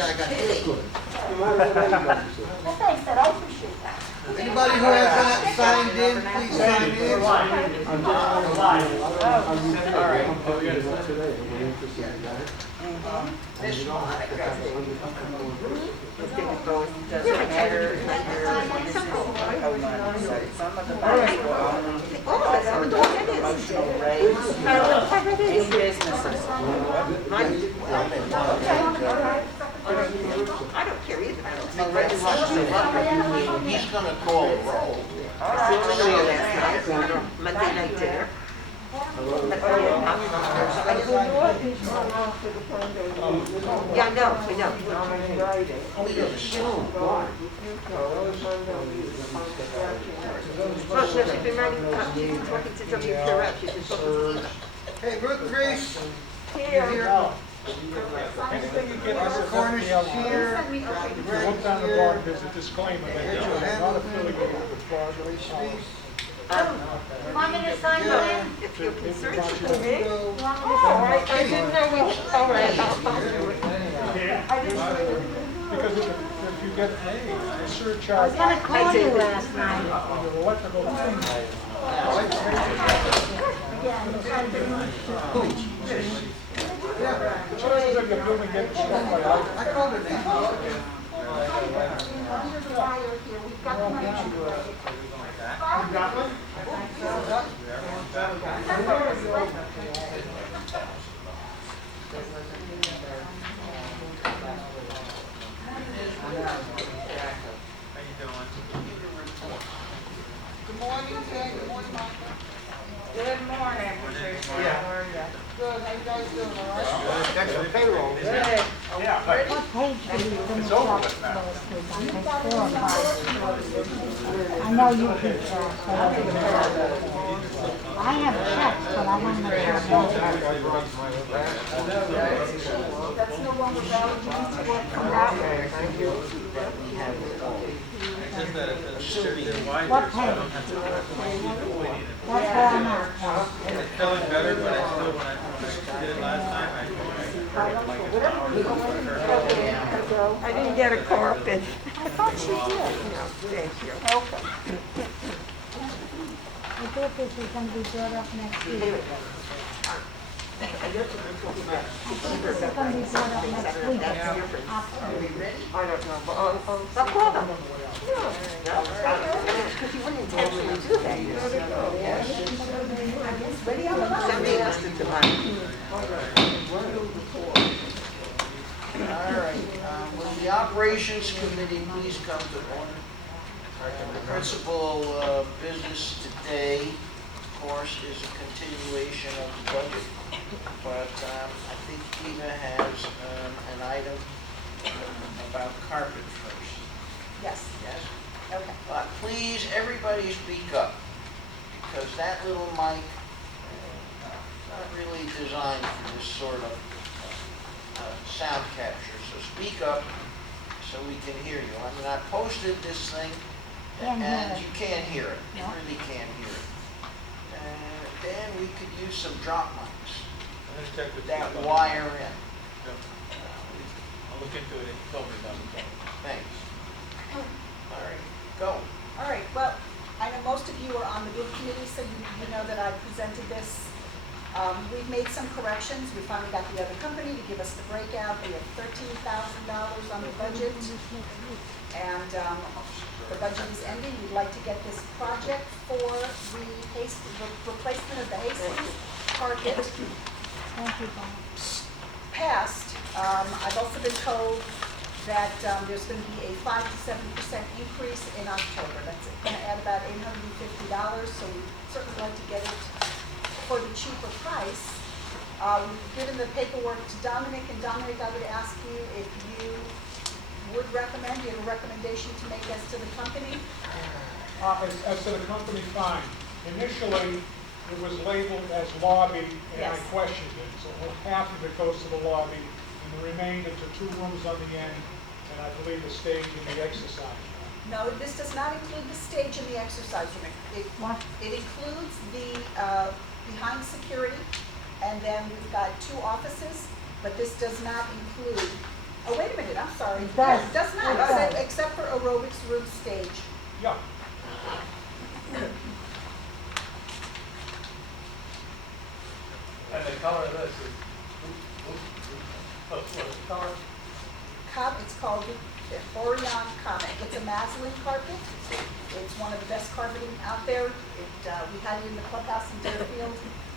I got hit. Well, thanks, Ed, I appreciate that. Anybody who has not signed in, please sign in. This one, doesn't matter if you're some of the banks will only promotional rates in businesses. I don't care either. He's gonna call a roll. Monday night dinner. Yeah, I know. We don't assume. Oh, no, she's been writing, she's been talking to wprf, she's been talking to Eva. Hey, Ruth Reese. Here. Anything you get us Cornish here. here. Look down the bar, there's a disclaimer that you're not affiliated with Florida. You want me to sign in? If you're concerned, you You want me to All sign right, I didn't know we, all right, I'll do it. Because if you get paid, a I was surcharge gonna call you last night. on your electrical thing. The chances of your building getting struck by lightning. I called her name. Here's the wire here, we've got the money. Good morning, Ted. Good morning, Michael. Good morning, Patricia. How are you? Good. How you guys doing? All right? Next to the payroll. Good. What page did you finish up last week? On page 4 or 5? I know you keep track, so I have checks, but I want to make sure I know. That's no longer valid, you need to work from that way. What page? What format? It's feeling better, but I still, when I did it last time, I didn't get a carpet. I thought you did. No, thank you. Okay. I thought this was going to be brought up next week. I think this is going to be brought up next week. I don't know, but I'll call them. Because you wouldn't intentionally do that. Somebody asked it to mine. All right. Will the operations committee please come to order? The principal business today, of course, is a continuation of the budget. But I think Eva has an item about carpet first. Yes, Yes? okay. But please, everybody speak up, because that little mic not really designed for this sort of sound capture. So speak up so we can hear you. I mean, I posted this thing and you can't hear it. You really can't hear it. Dan, we could use some drop mics that wire in. I'll look into it and tell me about it. Thanks. All right, go. All right, well, I know most of you are on the bid committee, so you know that I presented this. We've made some corrections. We finally got the other company to give us the breakout. We have $13,000 on the budget. And the budget is ending. We'd like to get this project for the replacement of the Hastings carpet passed. I've also been told that there's going to be a 5 to 7% increase in October. That's going to add about $850, so we'd certainly like to get it for the cheaper price. We've given the paperwork to Dominic, and Dominic, I would ask you if you would recommend, you have a recommendation to make as to the company? As to the company, fine. Initially, it was labeled as lobby, and I Yes. questioned it. So half of it goes to the lobby, and the remainder to 2 rooms on the end, and I believe the stage and the exercise room. No, this does not include the stage and the exercise room. It includes the behind security, and then we've got 2 offices, but this does not include, oh, wait a minute, I'm It does. It does not, It does. except for aerobics room stage. Yeah. And the color of this is, what's the color? It's called the Orion Comet. It's a Maslin carpet. It's one of the best carpeting out there. We had it in the clubhouse in Deerfield,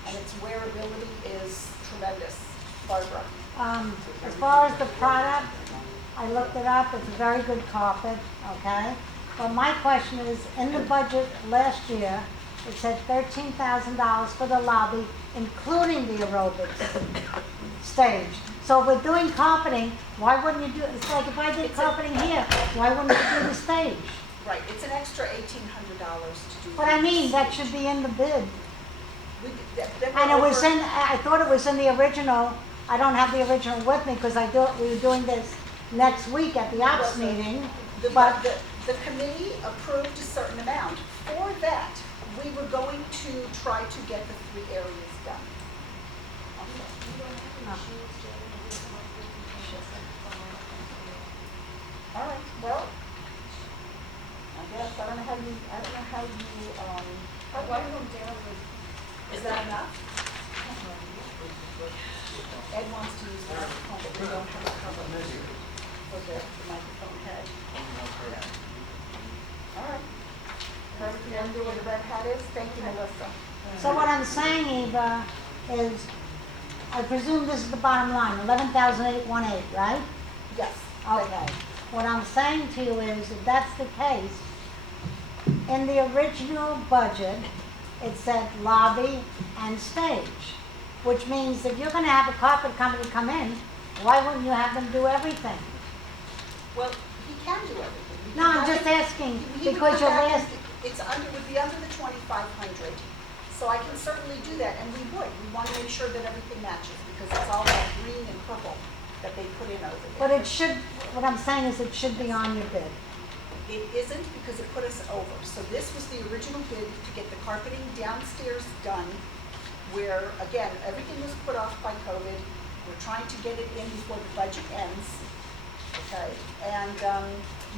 and its wearability is tremendous. Barbara? As far as the product, I looked it up, it's a very good carpet, okay? But my question is, in the budget last year, it said $13,000 for the lobby, including the aerobics stage. So if we're doing carpeting, why wouldn't you do, it's like if I did carpeting here, why wouldn't you do the stage? Right, it's an extra $1,800 to do. But I mean, that should be in the bid. Then And we're it was over- in, I thought it was in the original, I don't have the original with me because we were doing this next week at the ops meeting, but The committee approved a certain amount. For that, we were going to try to get the 3 areas done. All right, well, I guess, I don't know how you, is that enough? Ed wants to use the microphone, but we don't have a cover for the microphone head. All right. Everybody under what the red hat is? Thank you, Melissa. so what I'm saying, Eva, is, I presume this is the bottom line, 11,818, right? Yes. Okay. What I'm saying to you is, if that's the case, in the original budget, it said lobby and stage, which means if you're gonna have a carpet company come in, why wouldn't you have them do everything? Well, he can do everything. We No, can I'm go just back- asking, he would because go your back last, and It's would be under the 2,500, so I can certainly do that, and we would. We want to make sure that everything matches, because it's all that green and purple that they put in over there. but it should, what I'm saying is it should be on your bid. It isn't because it put us over. So this was the original bid to get the carpeting downstairs done, where, again, everything was put off by COVID. We're trying to get it in before the budget ends, okay? And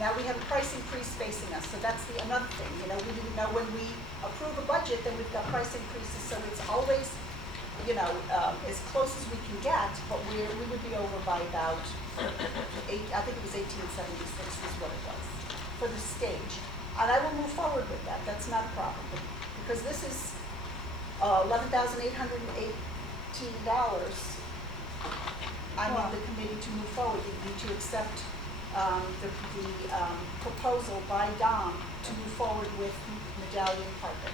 now we have a price increase facing us, so that's another thing. You know, we didn't know when we approve a budget, then we've got price increases, so it's always, you know, as close as we can get, but we would be over by about, I think it was 1876 is what it was, for the stage. And I will move forward with that, that's not a problem, because this is $11,818. I need the committee to move forward, we need to accept the proposal by Dom to move forward with medallion carpet.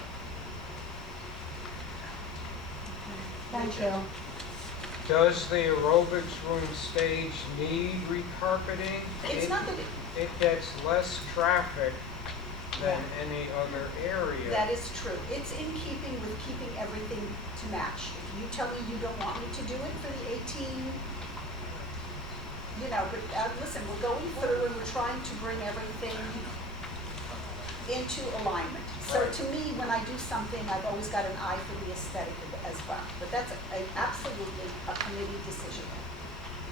Thank you. Does the aerobics room stage need recarpeting? It's not that It gets less traffic than any other area. that is true. It's in keeping with keeping everything to match. If you tell me you don't want me to do it for the 18, you know, but listen, we're going through and we're trying to bring everything into alignment. So to me, when I do something, I've always got an eye for the aesthetic as well. But that's absolutely a committee decision.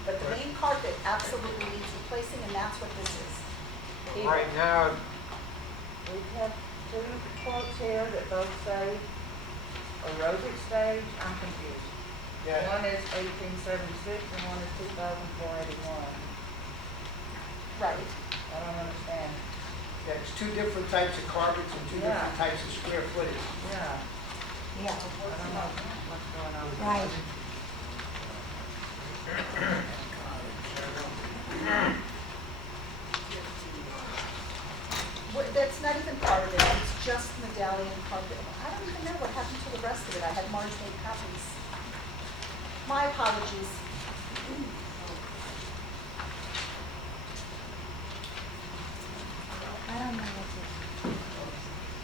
But the main carpet absolutely needs replacing, and that's what this is. Right now, We have 2 quotes here that both say aerobic stage. I'm confused. One is 1876 and one is 2,481. Right. I don't understand. There's 2 different types of carpets and 2 different types of square footage. Yeah, Yeah, I don't know what's going on. right. That's not even part of it, it's just medallion carpet. I don't even know what happened to the rest of it, I had Marge make copies. My apologies. I don't know what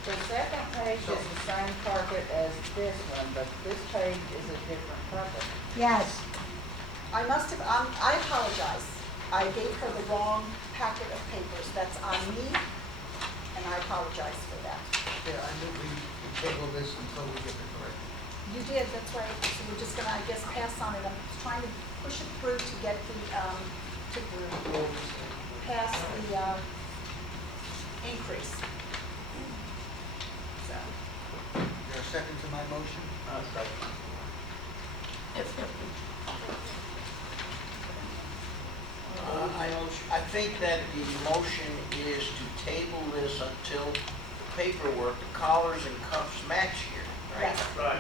The second page is the same carpet as this one, but this page is a different carpet. this, yes. I must have, I apologize. I gave her the wrong packet of papers, that's on me, and I apologize for that. Yeah, I knew we could table this until we get the correct. You did, that's right, so we're just gonna, I guess, pass on it. I'm trying to push it through to get the, to increase. So, Is there a second to my motion? I think that the motion is to table this until the paperwork, the collars and cuffs match here, right? yes. Right.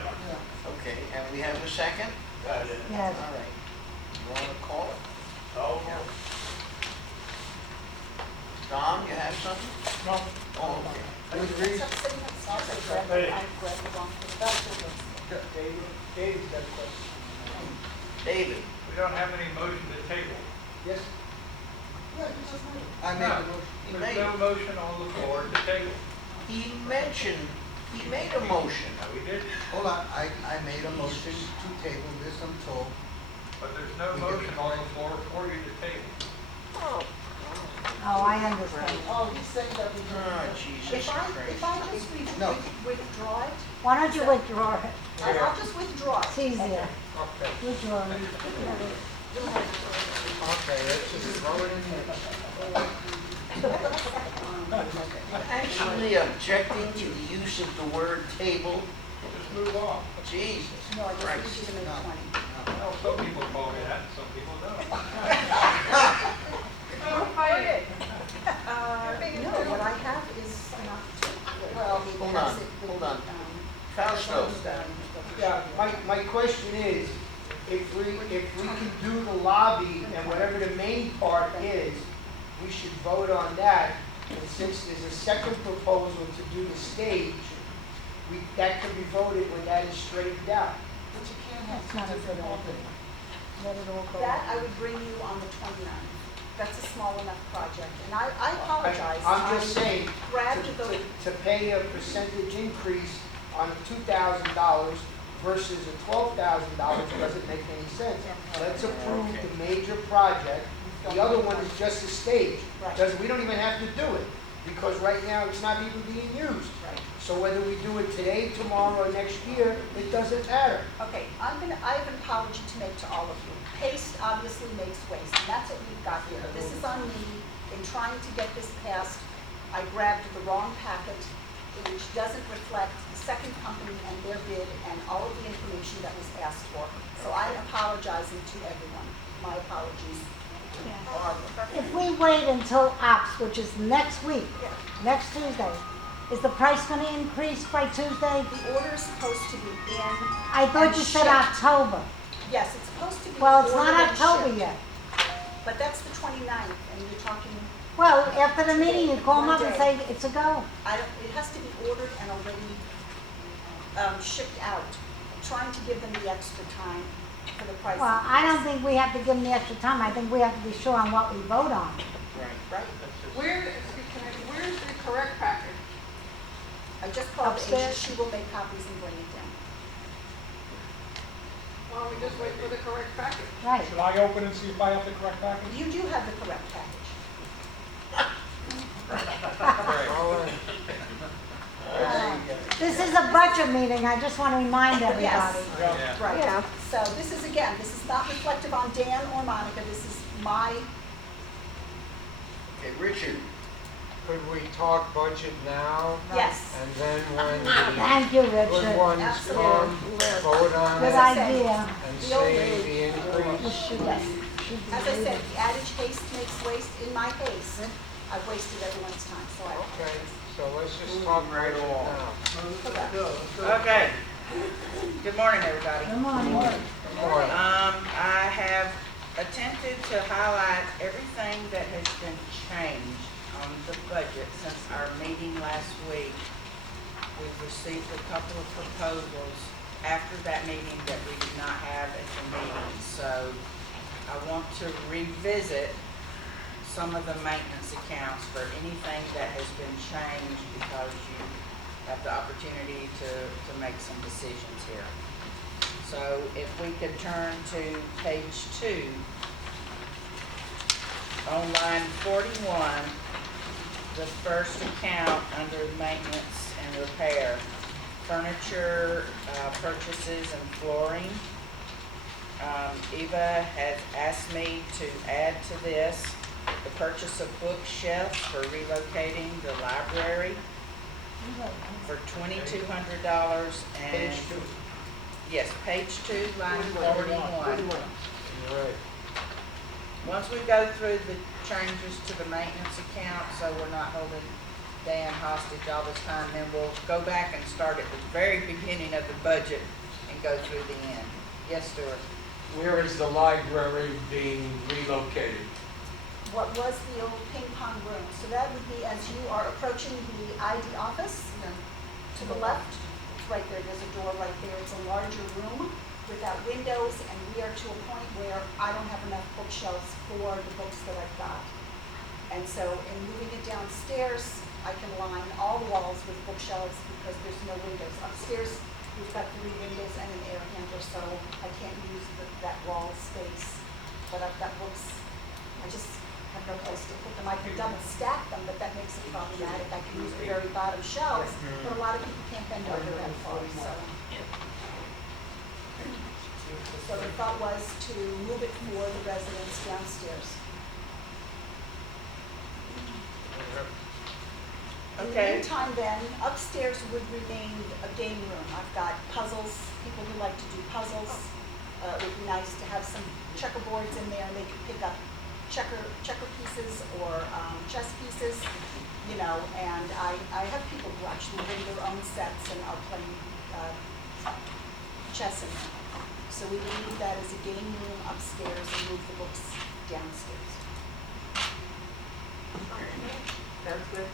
Okay, and we have a second? Yes. All right. You want to call it? Oh, Don, you have something? No, Oh, okay. Except sitting next to us, I grabbed the wrong voucher. David's got a question. David? we don't have any motion to table. Yes? I made the motion. He There's made, no motion on the floor to table. he mentioned, he made a motion. No, we didn't, Hold on, I made a motion to table this until, but there's no motion on the floor for you to table. Oh, I understand. Oh, he's saying that we Oh, Jesus If I Christ. just No. withdraw it, Why don't you withdraw it? I'll just withdraw it. It's easier. Okay, Withdraw it. okay, let's just throw it in there. Actually objecting to the use of the word table? Just move on. Jesus No, I just Christ. need you to make 20. Well, some people call me that, some people don't. No, what I have is not, well, he Hold has on, it with, hold on. um, Fausto, yeah, my question is, if we can do the lobby and whatever the main part is, we should vote on that. And since there's a second proposal to do the stage, that could be voted when that is straightened out. but you can't have That's not a good idea. Let it all go. that. I would bring you on the 29th. That's a small enough project, and I apologize. I'm just saying, Grabbed the, to pay a percentage increase on $2,000 versus a $12,000 doesn't make any sense. Let's approve the major project. The other one is just a stage. Right. We don't even have to do it, because right now it's not even being used. right. So whether we do it today, tomorrow, or next year, it doesn't matter. Okay, I have an apology to make to all of you. Paste obviously makes waste, and that's what we've got here. This is on me. In trying to get this passed, I grabbed the wrong packet, which doesn't reflect the second company and their bid and all of the information that was asked for. So I'm apologizing to everyone. My apologies. If we wait until ops, which is next week, next Tuesday, is the price gonna increase by Tuesday? The order is supposed to be in. I thought and you said shipped. October. Yes, it's supposed to be. Well, it's ordered not and October shipped. yet. But that's the 29th, and you're talking, Well, after the meeting, you call them up and say, it's a go. it has to be ordered and already shipped out. I'm trying to give them the extra time for the price. Well, I don't think we have to give them the extra time. I think we have to be sure on what we vote on. Right? Where's the correct package? I just called Asia, Upstairs. she will make copies and bring it down. Why don't we just wait for the correct package? Right. should I open and see if I have the correct package? You do have the correct package. This is a budget meeting. I just want to remind everybody. Yes. Yeah. Right. Yeah. So this is, again, this is not reflective on Dan or Monica, this is my, okay, Richard, Could we talk budget now? yes. And then when the Thank you, good Richard. ones Absolutely. come, vote on Good it idea. and The old say age. the increase? Yes. As I said, the adage haste makes waste. In my case, I've wasted everyone's time, so I Okay, apologize. so let's just talk right budget along. now. Okay. Good morning, everybody. Good morning. Good morning. I have attempted to highlight everything that has been changed on the budget since our meeting last week. We've received a couple of proposals after that meeting that we did not have at the meeting. So I want to revisit some of the maintenance accounts for anything that has been changed because you have the opportunity to make some decisions here. So if we could turn to page 2, on line 41, the first account under maintenance and repair, furniture purchases and flooring. Eva has asked me to add to this the purchase of bookshelves for relocating the library for $2,200 and, Page 2. yes, page 2, line 41. Right. Once we go through the changes to the maintenance account, so we're not holding Dan hostage all this time, then we'll go back and start at the very beginning of the budget and go through the end. Yes, Stuart? Where is the library being relocated? What was the old ping pong room? So that would be as you are approaching the ID office, to the left. It's right there, there's a door right there. It's a larger room without windows, and we are to a point where I don't have enough bookshelves for the books that I've got. And so in moving it downstairs, I can line all the walls with bookshelves because there's no windows. Upstairs, we've got 3 windows and an air handler, so I can't use that wall space. But I've got books, I just have no place to put them. I can double stack them, but that makes it problematic. I can use the very bottom shelves, but a lot of people can't bend over that far, so. So the thought was to move it for the residents downstairs. In the Okay. meantime then, upstairs would remain a game room. I've got puzzles, people who like to do puzzles. It would be nice to have some checkerboards in there, and they could pick up checker pieces or chess pieces, you know, and I have people who actually bring their own sets and are playing chess in there. So we would leave that as a game room upstairs and move the books downstairs. Sounds good.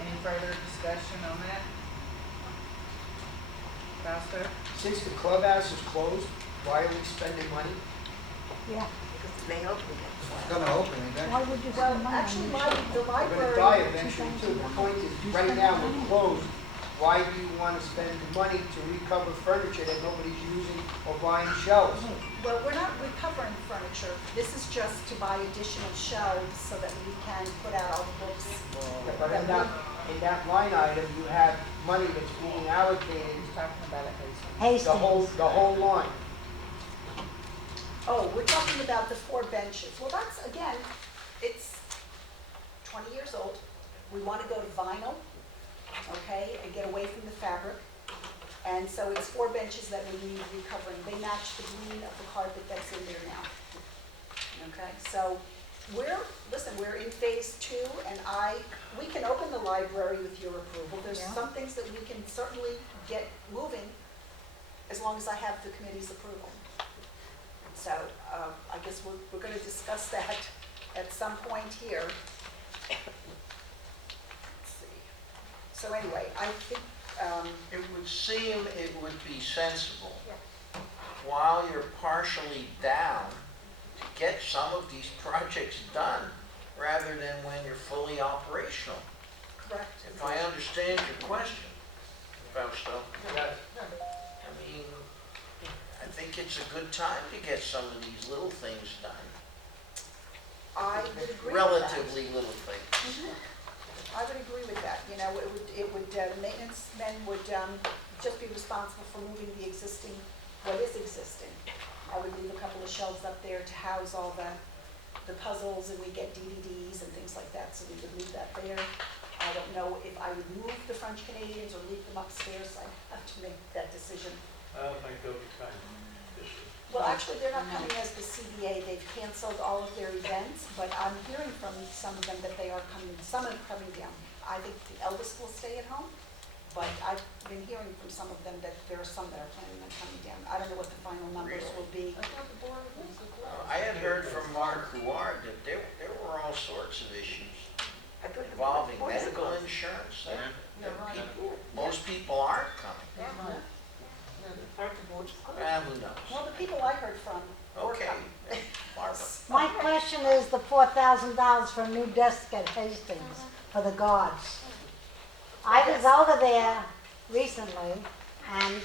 Any further discussion on that? Pastor? Since the clubhouse is closed, why are we spending money? Yeah, Because they open it. It's gonna open eventually. why would you Well, spend money on actually, new the We're gonna library. die eventually too. The point is, right now, we're closed. Why do you want to spend the money to recover furniture that nobody's using or buying shelves? Well, we're not recovering furniture. This is just to buy additional shelves so that we can put out all the books. Yeah, but in that line item, you have money that's being allocated, He's talking about it, Hastings. Hastings. the whole line. Oh, we're talking about the 4 benches. Well, that's, again, it's 20 years old. We want to go to vinyl, okay, and get away from the fabric. And so it's 4 benches that we need recovering. They match the green of the carpet that's in there now. Okay, so we're in phase 2, and we can open the library with your approval. There's Yeah. some things that we can certainly get moving as long as I have the committee's approval. So I guess we're going to discuss that at some point here. Let's see. So anyway, I think, It would seem it would be sensible, while you're partially down, to get some of these projects done, rather than when you're fully operational. correct. If I understand your question, Fausto, I mean, I think it's a good time to get some of these little things done. I would agree with that. Relatively little things. Mhm. I would agree with that. You know, the maintenance men would just be responsible for moving what is existing. I would leave a couple of shelves up there to house all the puzzles, and we get DVDs and things like that, so we would leave that there. I don't know if I would move the French Canadians or leave them upstairs. I have to make that decision. I don't think they'll be kind. Well, actually, they're not coming as the CBA. They've canceled all of their events, but I'm hearing from some of them that they are coming, some are coming down. I think the eldest will stay at home, but I've been hearing from some of them that there are some that are planning on coming down. I don't know what the final numbers will be. I had heard from Mark Huard that there were all sorts of issues involving medical insurance. Most people aren't coming. Who knows? Well, the people I heard from were Okay, coming. Barbara. My question is the $4,000 for a new desk at Hastings for the guards. I was over there recently, and,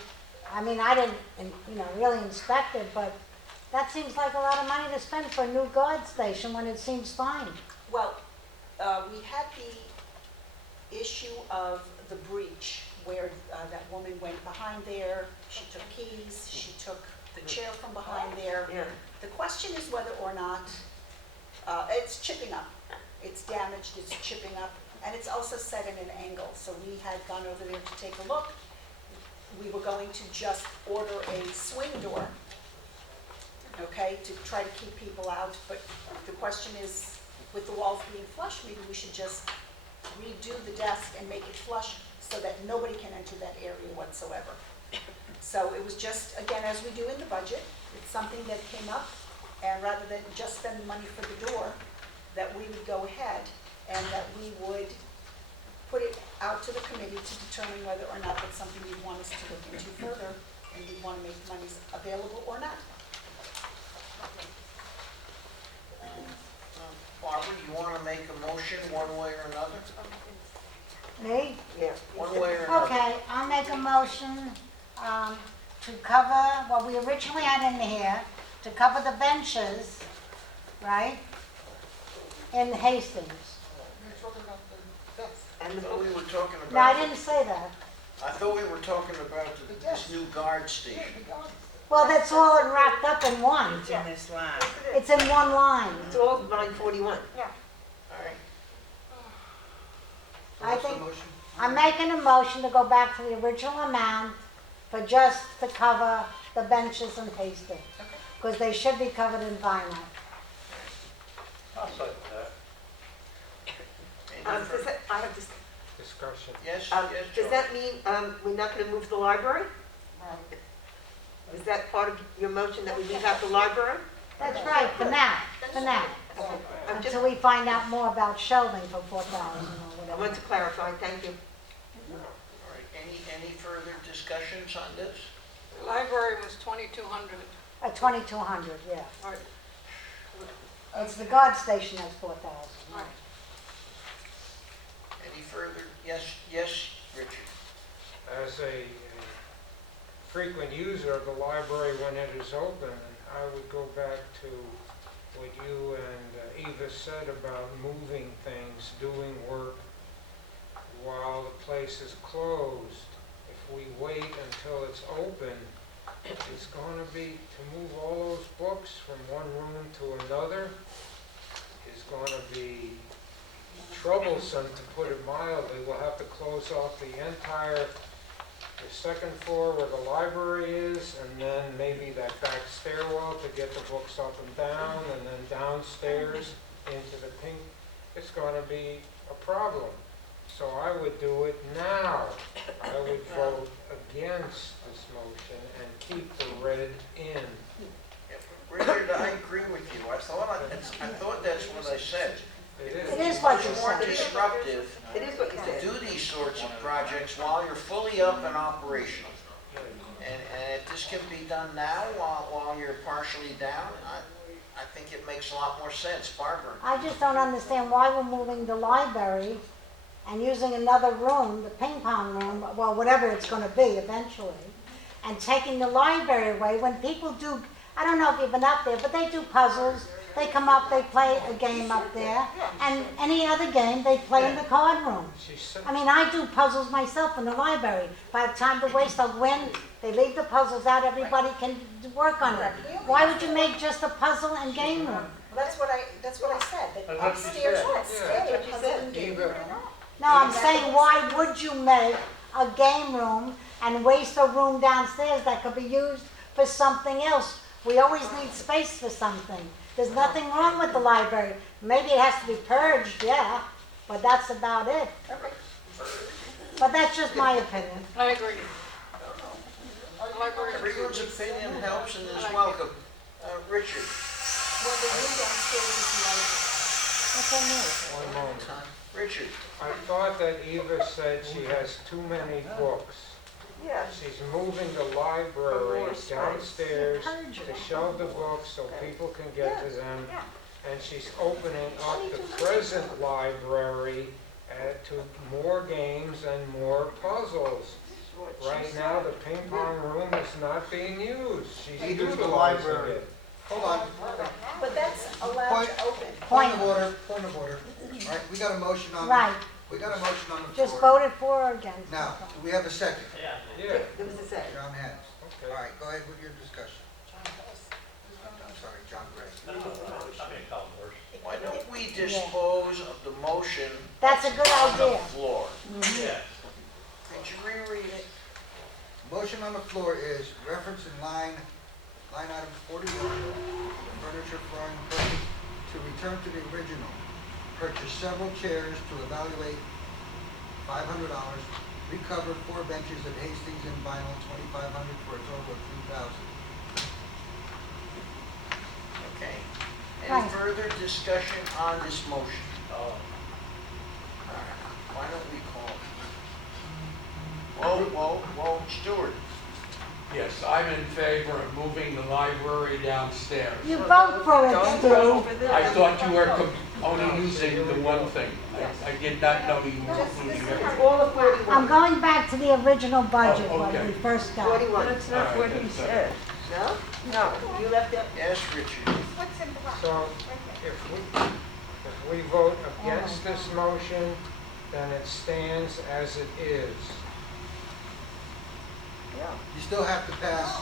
I mean, I didn't, really inspect it, but that seems like a lot of money to spend for a new guard station when it seems fine. Well, we had the issue of the breach where that woman went behind there, she took keys, she took the chair from behind there. Yeah. The question is whether or not it's chipping up. It's damaged, it's chipping up, and it's also set in an angle. So we had gone over there to take a look. We were going to just order a swing door, okay, to try to keep people out. But the question is, with the walls being flush, maybe we should just redo the desk and make it flush so that nobody can enter that area whatsoever. So it was just, again, as we do in the budget, it's something that came up, and rather than just spend the money for the door, that we would go ahead and that we would put it out to the committee to determine whether or not that's something you'd want us to look into further, and we'd want to make the monies available or not. Barbara, you want to make a motion one way or another? Me? Yeah. One way or another? Okay, I'll make a motion to cover what we originally had in here, to cover the benches, right, in Hastings. I thought we were talking No, I about, didn't say that. I thought we were talking about this new guard station. Well, that's all wrapped up in one. It's in this line. It's in one line. It's all line 41. All right. I think I'm making a motion to go back to the original amount for just to cover the benches in Hastings. Because they should be covered in vinyl. I'll second that. Any fur- I have this, Discussion. Yes, does yes, Joe. that mean we're not going to move the library? Is that part of your motion that we leave out the library? That's right, for now, for now. I'm just, Until we find out more about shelving for 4,000 or I whatever. want to clarify, thank you. All right, any further discussions on this? Library was 2,200. 2,200, yeah. Right. It's the guard station that's 4,000. Right. Any further? Yes, yes, Richard. As a frequent user of the library when it is open, I would go back to what you and Eva said about moving things, doing work while the place is closed. If we wait until it's open, it's going to be, to move all those books from one room to another is going to be troublesome, to put it mildly. We'll have to close off the second floor where the library is, and then maybe that back stairwell to get the books up and down, and then downstairs into the pink. It's going to be a problem. So I would do it now. I would vote against this motion and keep the red in. Yeah, Richard, I agree with you. I thought that's what I said. It is what you It's more said. disruptive It is what you to said. do these sorts of projects while you're fully up and operational. And if this can be done now while you're partially down, I think it makes a lot more sense. Barbara? I just don't understand why we're moving the library and using another room, the ping pong room, well, whatever it's going to be eventually, and taking the library away when people do, I don't know if you've been up there, but they do puzzles. They come up, they play a game up there, and any other game they play in the card room. I mean, I do puzzles myself in the library. By the time the waste of win, they leave the puzzles out, everybody can work on it. Why would you make just a puzzle and game room? That's what I said, that That's what she upstairs, said. would stay That's what a she puzzle said. and game room. No, I'm saying, why would you make a game room and waste a room downstairs that could be used for something else? We always need space for something. There's nothing wrong with the library. Maybe it has to be purged, yeah, but that's about it. But that's just my opinion. I agree. Library. Everyone's opinion helps and is welcome. Richard? Well, the room downstairs is What's on there? One moment. Richard? I thought that Eva said she has too many books. Yeah. She's moving the library For more space. downstairs to shelve the books so people can get to them. And she's opening up the present library to more games and more puzzles. Right now, the ping pong room is not being used. She's They do the utilizing library. it. Hold on. But that's allowed Point- to open. Point of order, point of order. All right, we got a motion on, Right, we got a motion on the just floor. voted for or against. Now, do we have a second? Yeah, There was a second. John Hens. All okay. right, go ahead with your discussion. I'm sorry, John Gray. Why don't we dispose of the motion That's a good on the idea. floor. Yes. Could you reread it? Motion on the floor is reference in line item 41, furniture, flooring, purchase, to return to the original. Purchase several chairs to evaluate, $500. Recover 4 benches at Hastings and vinyl, $2,500 for a total of $3,000. Okay. Any Right. further discussion on this motion? All right. Why don't we call? Whoa, Stuart. Yes, I'm in favor of moving the library downstairs. You vote for it, Stu. I thought you were only using the one thing. I did not know you were moving everything. All of 41. I'm going back to the original budget Oh, when okay. we first got it. 41. That's not what he said. No? No. You left it? Yes, Richard. So if we vote against this motion, then it stands as it is. You still have to pass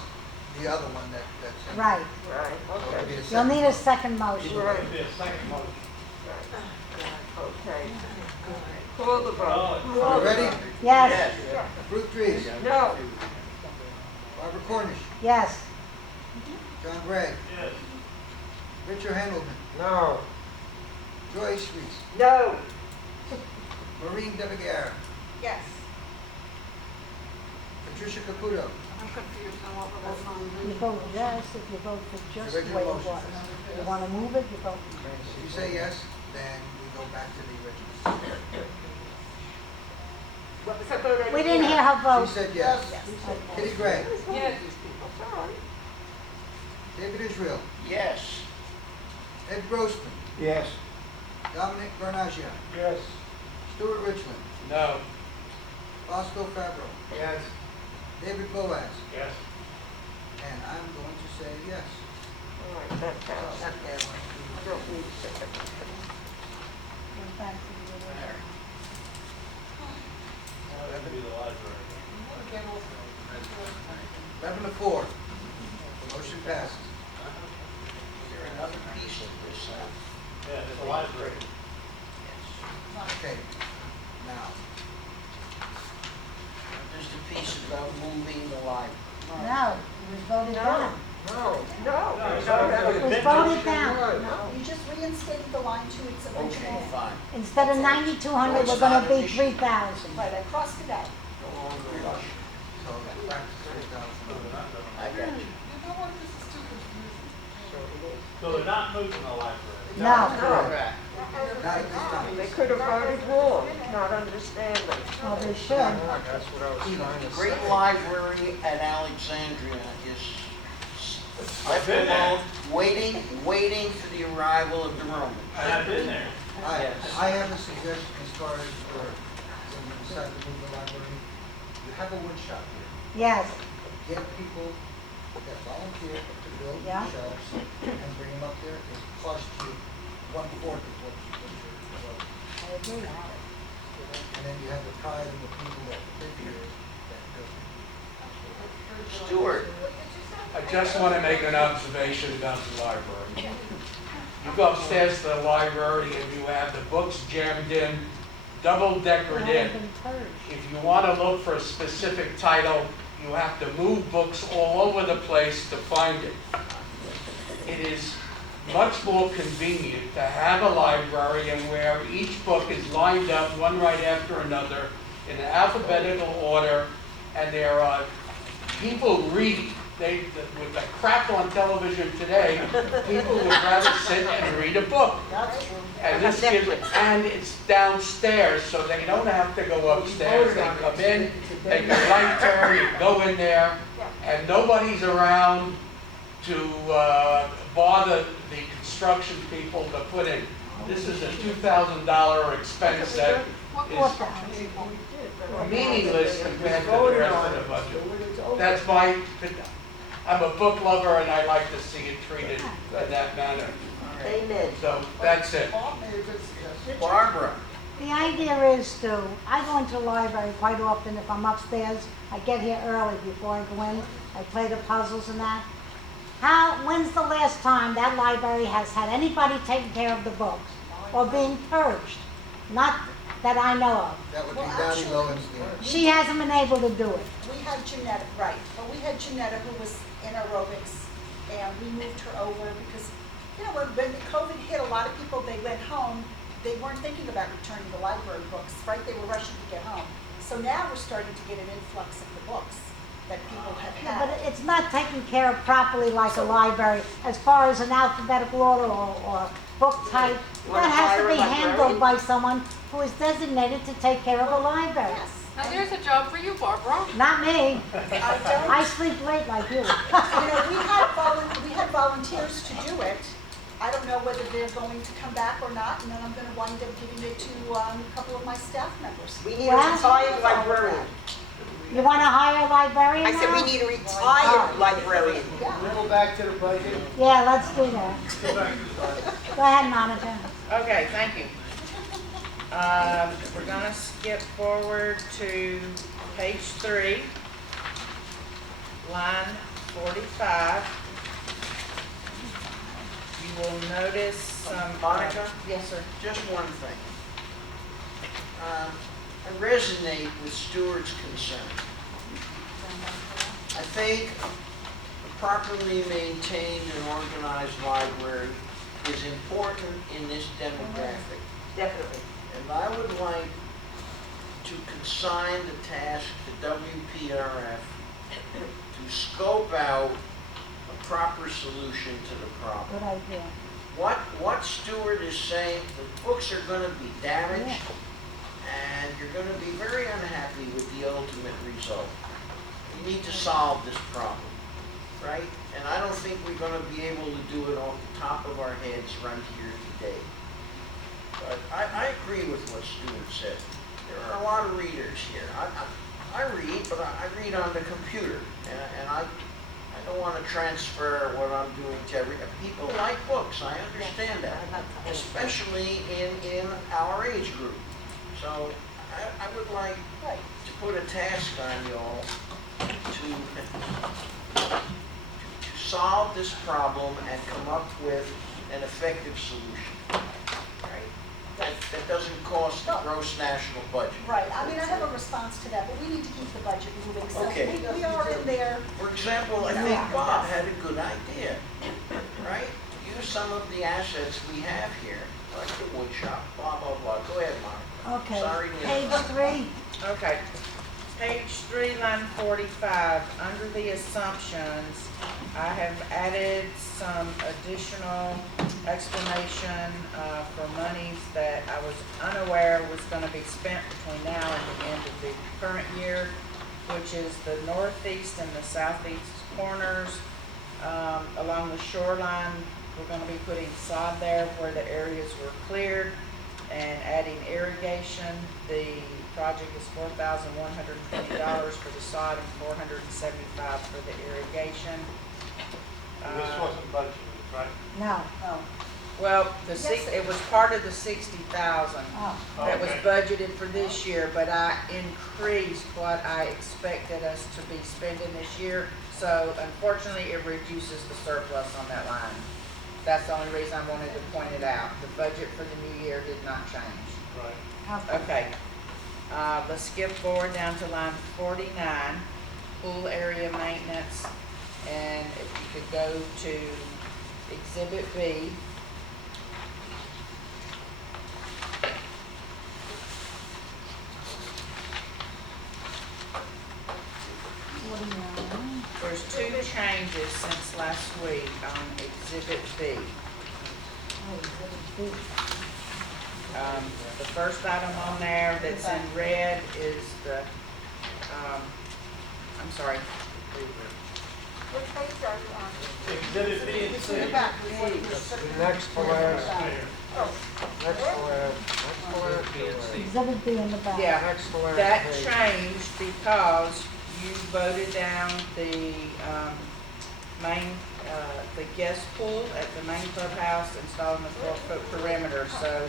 the other one that's in. Right. Right, It'll okay. be a You'll second need a motion. second motion. Right, It'd be a second motion. okay. Call the vote. You ready? Yes, Ruth Dries, No. Barbara Cornish, yes. John Gray, Yes. Richard Hendelman, No. Joyce Reese, No. Maureen DeBeguer, Yes. Patricia Caputo, I'm confused on what we're voting on. You vote yes if you vote for just the Original way it motion. was. You want to move it, you vote. If you say yes, then we go back to the original. What was her vote? I We didn't hear her She vote. said yes. Okay. Kitty Gray, Yes. David Israel, Yes. Ed Grossman, Yes. Dominic Bernaggia, Yes. Stuart Richland, No. Bosco Fabro, Yes. David Boaz, Yes. and I'm going to say yes. All right, that passed. I don't need a second. Go back to the original. That would be the library. 11-4. The motion passes. Is there another piece of this? Yeah, it's the library. Yes. Okay, now, There's the piece about moving the library. No, it was voted down. No. No. It was voted down. No, you just reinstated the line to its Okay, original. fine. Instead of 9,200, we're gonna be 3,000. Right, I crossed it out. No longer rush. so back to 3,000. I got you. So they're not moving the library. No, Correct. Not at this time. They could have voted wrong, not understanding. well, they should. That's what I was trying to The say. Great Library at Alexandria is left been there. alone, waiting for the arrival of the Romans. And I've been there. I have a suggestion as far as when you decide to move the library. You have a wood shop here. Yes, Get people that volunteer to build Yeah. shelves and bring them up there. It costs you 1/4 of what you're. I agree. And then you have the pride of the people that live here that build it. Stuart, I just want to make an observation about the library. You go upstairs to the library and you have the books jammed in, double-deckered in. If you want to look for a specific title, you have to move books all over the place to find it. It is much more convenient to have a library and where each book is lined up one right after another in an alphabetical order, and there are people reading. With the crap on television today, people would rather sit and read a book. And this gives, and it's downstairs, so they don't have to go upstairs. They come in, take a right turn, and go in there, and nobody's around to bother the construction people to put in. This is a $2,000 expense that is meaningless compared to the rest of the budget. That's my, I'm a book lover and I like to see it treated in that manner. Amen. So that's it. Barbara, The idea is to, I go into the library quite often. If I'm upstairs, I get here early before I go in. I play the puzzles and that. When's the last time that library has had anybody taking care of the books? or being purged. Not that I know of. That would be Well, Dottie actually- Lowen's deal. She hasn't been able to do it. We had Janetta, right, but we had Janetta who was in aerobics, and we moved her over because, you know, when COVID hit, a lot of people, they went home, they weren't thinking about returning the library books, right? They were rushing to get home. So now we're starting to get an influx of the books that people have Yeah, had. but it's not taken care of properly like a library, as far as an alphabetical order or book type. Wanna That has hire to a be librarian? handled by someone who is designated to take care of a library. Yes. Now, there's a job for you, Barbara. Not me. I don't. I sleep late like you. You know, we had volunteers to do it. I don't know whether they're going to come back or not, and then I'm gonna wind up giving it to a couple of my staff members. We need a Well- retired librarian. You want to hire a librarian I said now? we need a retired librarian. Yeah. We'll go back to the budget. Yeah, let's do that. Go ahead, Monica. Okay, thank you. We're gonna skip forward to page 3, line 45. You will notice some. Monica? Yes, sir. Just one thing. I resonate with Stuart's concern. I think a properly maintained and organized library is important in this demographic. Definitely. And I would like to consign the task to WPRF to scope out a proper solution to the problem. Good idea. What Stuart is saying, the books are gonna be damaged, and you're gonna be very unhappy with the ultimate result. We need to solve this problem, right? And I don't think we're gonna be able to do it off the top of our heads right here today. But I agree with what Stuart said. There are a lot of readers here. I read, but I read on the computer, and I don't want to transfer what I'm doing to people like books. I understand that, especially in our age group. So I would like to put a task on y'all to solve this problem and come up with an effective solution. Right? That doesn't cost the gross national budget. Right, I mean, I have a response to that, but we need to keep the budget moving. So Okay. we are in there. For example, I think Bob had a good idea, right? Use some of the assets we have here, like the wood shop, blah, blah, blah. Go ahead, Monica. Okay, Sorry to page interrupt. 3. Okay. Page 3, line 45, under the assumptions, I have added some additional explanation for monies that I was unaware was going to be spent between now and the end of the current year, which is the northeast and the southeast corners. Along the shoreline, we're going to be putting sod there where the areas were cleared and adding irrigation. The project is $4,120 for the sod and $475 for the irrigation. This wasn't budgeted, right? No. Oh, Well, Yes, it was part of the 60,000 Oh. that was Okay. budgeted for this year, but I increased what I expected us to be spending this year. So unfortunately, it reduces the surplus on that line. That's the only reason I wanted to point it out. The budget for the new year did not change. Right. Okay. Let's skip forward down to line 49, pool area maintenance. And if you could go to Exhibit B. There's 2 changes since last week on Exhibit B. The first item on there that's in red is the, I'm sorry. Which page are you on? Exhibit B and it's C. in the back. Next to last, next to last. Exhibit B in the back. Yeah, Next to last that page. changed because you voted down the the guest pool at the main clubhouse, installing the 4-foot perimeter. So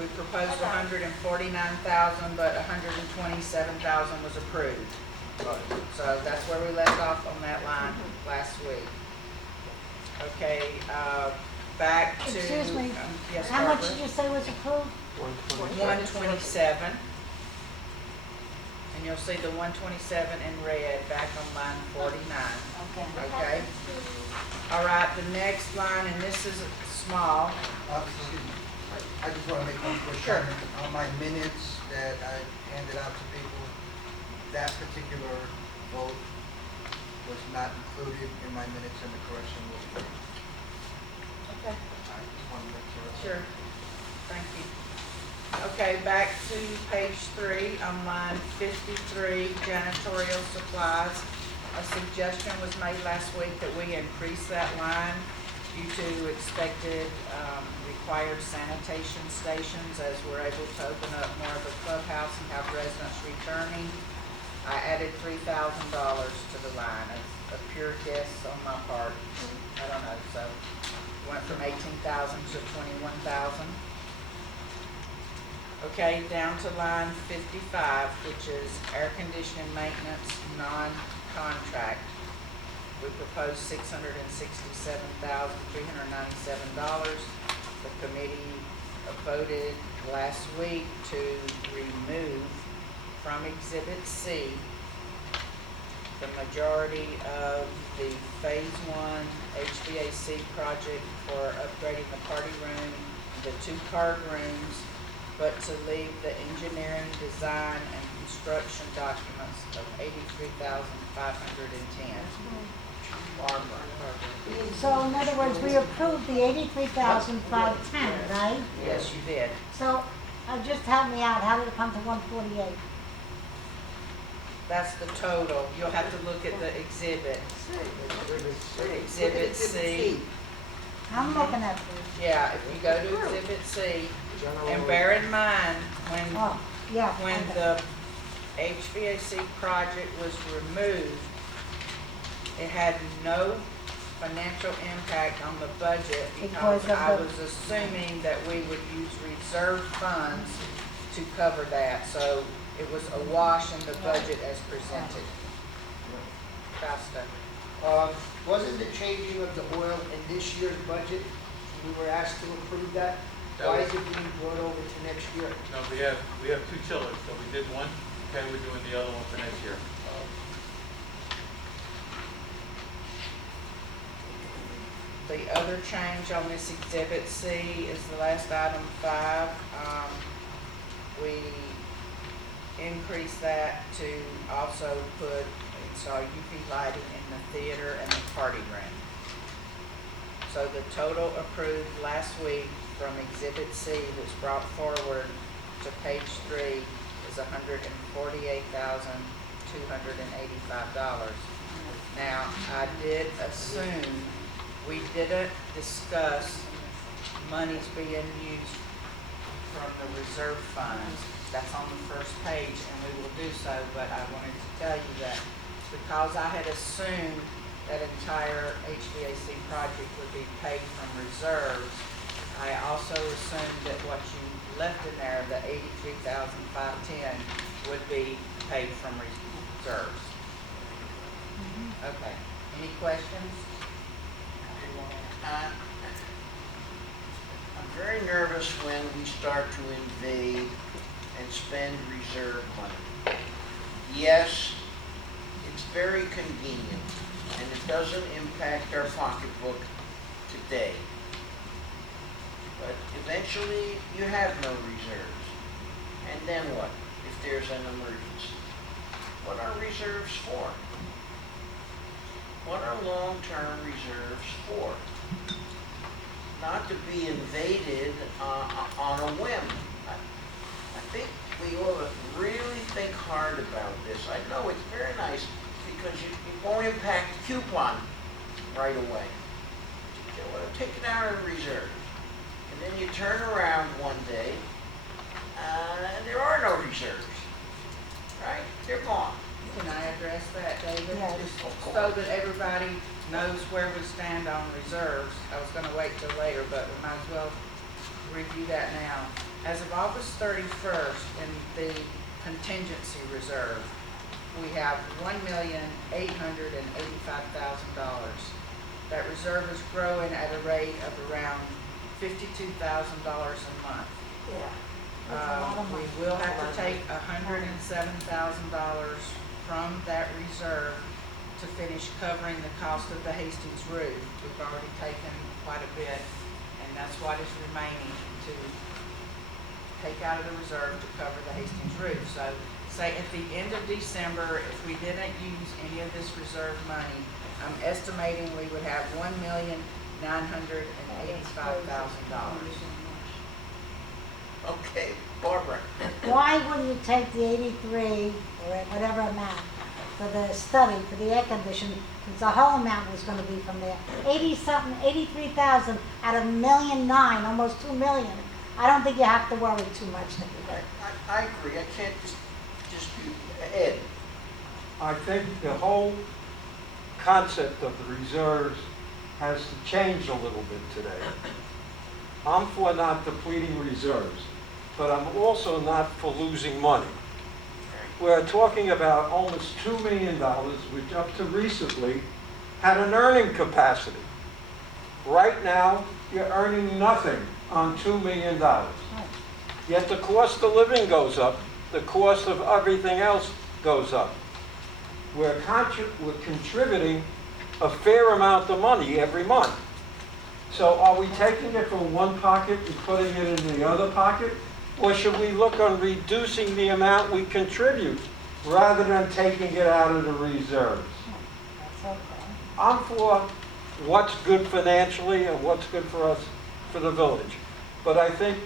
we proposed 149,000, but 127,000 was approved. Right. So that's where we left off on that line last week. Okay, back to. Excuse me, Yes, how much Barbara? did you say was approved? 127. And you'll see the 127 in red back on line 49. Okay. Okay? All right, the next line, and this is small. Excuse me. I just want to make one quick Sure. comment. On my minutes that I handed out to people, that particular vote was not included in my minutes and the correction was made. Okay. I just want to make sure. Sure. Thank you. Okay, back to page 3 on line 53, janitorial supplies. A suggestion was made last week that we increase that line due to expected required sanitation stations as we're able to open up more of a clubhouse and have residents returning. I added $3,000 to the line. It's a pure guess on my part. I don't know, so went from 18,000 to 21,000. Okay, down to line 55, which is air conditioning maintenance, non-contract. We proposed $667,397. The committee voted last week to remove from Exhibit C the majority of the Phase 1 HVAC project for upgrading the party room, the 2 card rooms, but to leave the engineering, design, and construction documents of $83,510. Barbara. So in other words, we approved the 83,510, right? Yes, you did. So, just help me out, how did it come to 148? That's the total. You'll have to look at the exhibit. Exhibit C. I'm looking at this. Yeah, if you go to Exhibit C, and bear in mind, Oh, yeah. when okay. the HVAC project was removed, it had no financial impact on the budget because Because of I the- was assuming that we would use reserve funds to cover that. So it was a wash in the budget as presented. Costa. Wasn't the changing of the oil in this year's budget, we were asked to approve that? Why is it being brought over to next year? No, we have 2 chillers, so we did one, okay, we're doing the other one for next year. The other change on this Exhibit C is the last item 5. We increased that to also install UV lighting in the theater and the party room. So the total approved last week from Exhibit C that's brought forward to page 3 is $148,285. Now, I did assume we didn't discuss monies being used from the reserve funds. That's on the first page, and we will do so, but I wanted to tell you that because I had assumed that entire HVAC project would be paid from reserves, I also assumed that what you left in there, the $83,510, would be paid from reserves. Okay, any questions? I'm very nervous when we start to invade and spend reserve money. Yes, it's very convenient, and it doesn't impact our pocketbook today. But eventually, you have no reserves. And then what, if there's an emergency? What are reserves for? What are long-term reserves for? Not to be invaded on a whim. I think we ought to really think hard about this. I know it's very nice because it won't impact the coupon right away. You want to take it out of reserve. And then you turn around one day and there are no reserves. Right? They're gone. Can I address that, David? Yes. Just so that everybody knows where we stand on reserves. I was gonna wait till later, but we might as well review that now. As of August 31st, in the contingency reserve, we have $1,885,000. that reserve is growing at a rate of around $52,000 a month. Yeah. That's a lot of money. We will have to take $107,000 from that reserve to finish covering the cost of the Hastings roof. We've already taken quite a bit, and that's what is remaining to take out of the reserve to cover the Hastings roof. So say at the end of December, if we didn't use any of this reserve money, I'm estimating we would have $1,985,000. Okay, Barbara. Why wouldn't you take the 83 or whatever amount for the study, for the air conditioning, because the whole amount was going to be from there. 83,000 out of $1.9 million, almost $2 million. I don't think you have to worry too much. I agree, I can't dispute. Ed? I think the whole concept of the reserves has to change a little bit today. I'm for not depleting reserves, but I'm also not for losing money. We're talking about almost $2 million, which up to recently had an earning capacity. Right now, you're earning nothing on $2 million. Yet the cost of living goes up, the cost of everything else goes up. We're contributing a fair amount of money every month. So are we taking it from one pocket and putting it in the other pocket? Or should we look on reducing the amount we contribute rather than taking it out of the reserves? I'm for what's good financially and what's good for us, for the village. But I think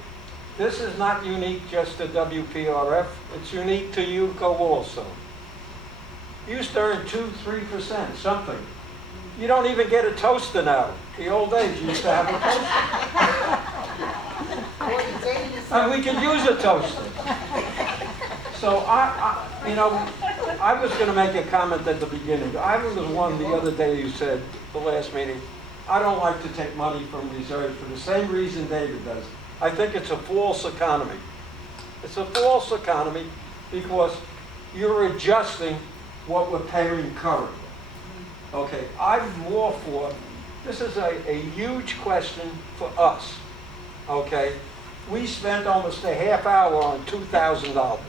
this is not unique just to WPRF. It's unique to UCO also. You used to earn 2-3%, something. You don't even get a toaster now. The old days, you used to have a toaster. And we could use a toaster. So I was going to make a comment at the beginning. I was the one the other day who said, the last meeting, I don't like to take money from reserves for the same reason David does. I think it's a false economy. It's a false economy because you're adjusting what we're paying currently. Okay, I'm more for, this is a huge question for us. Okay, we spent almost a half hour on $2,000.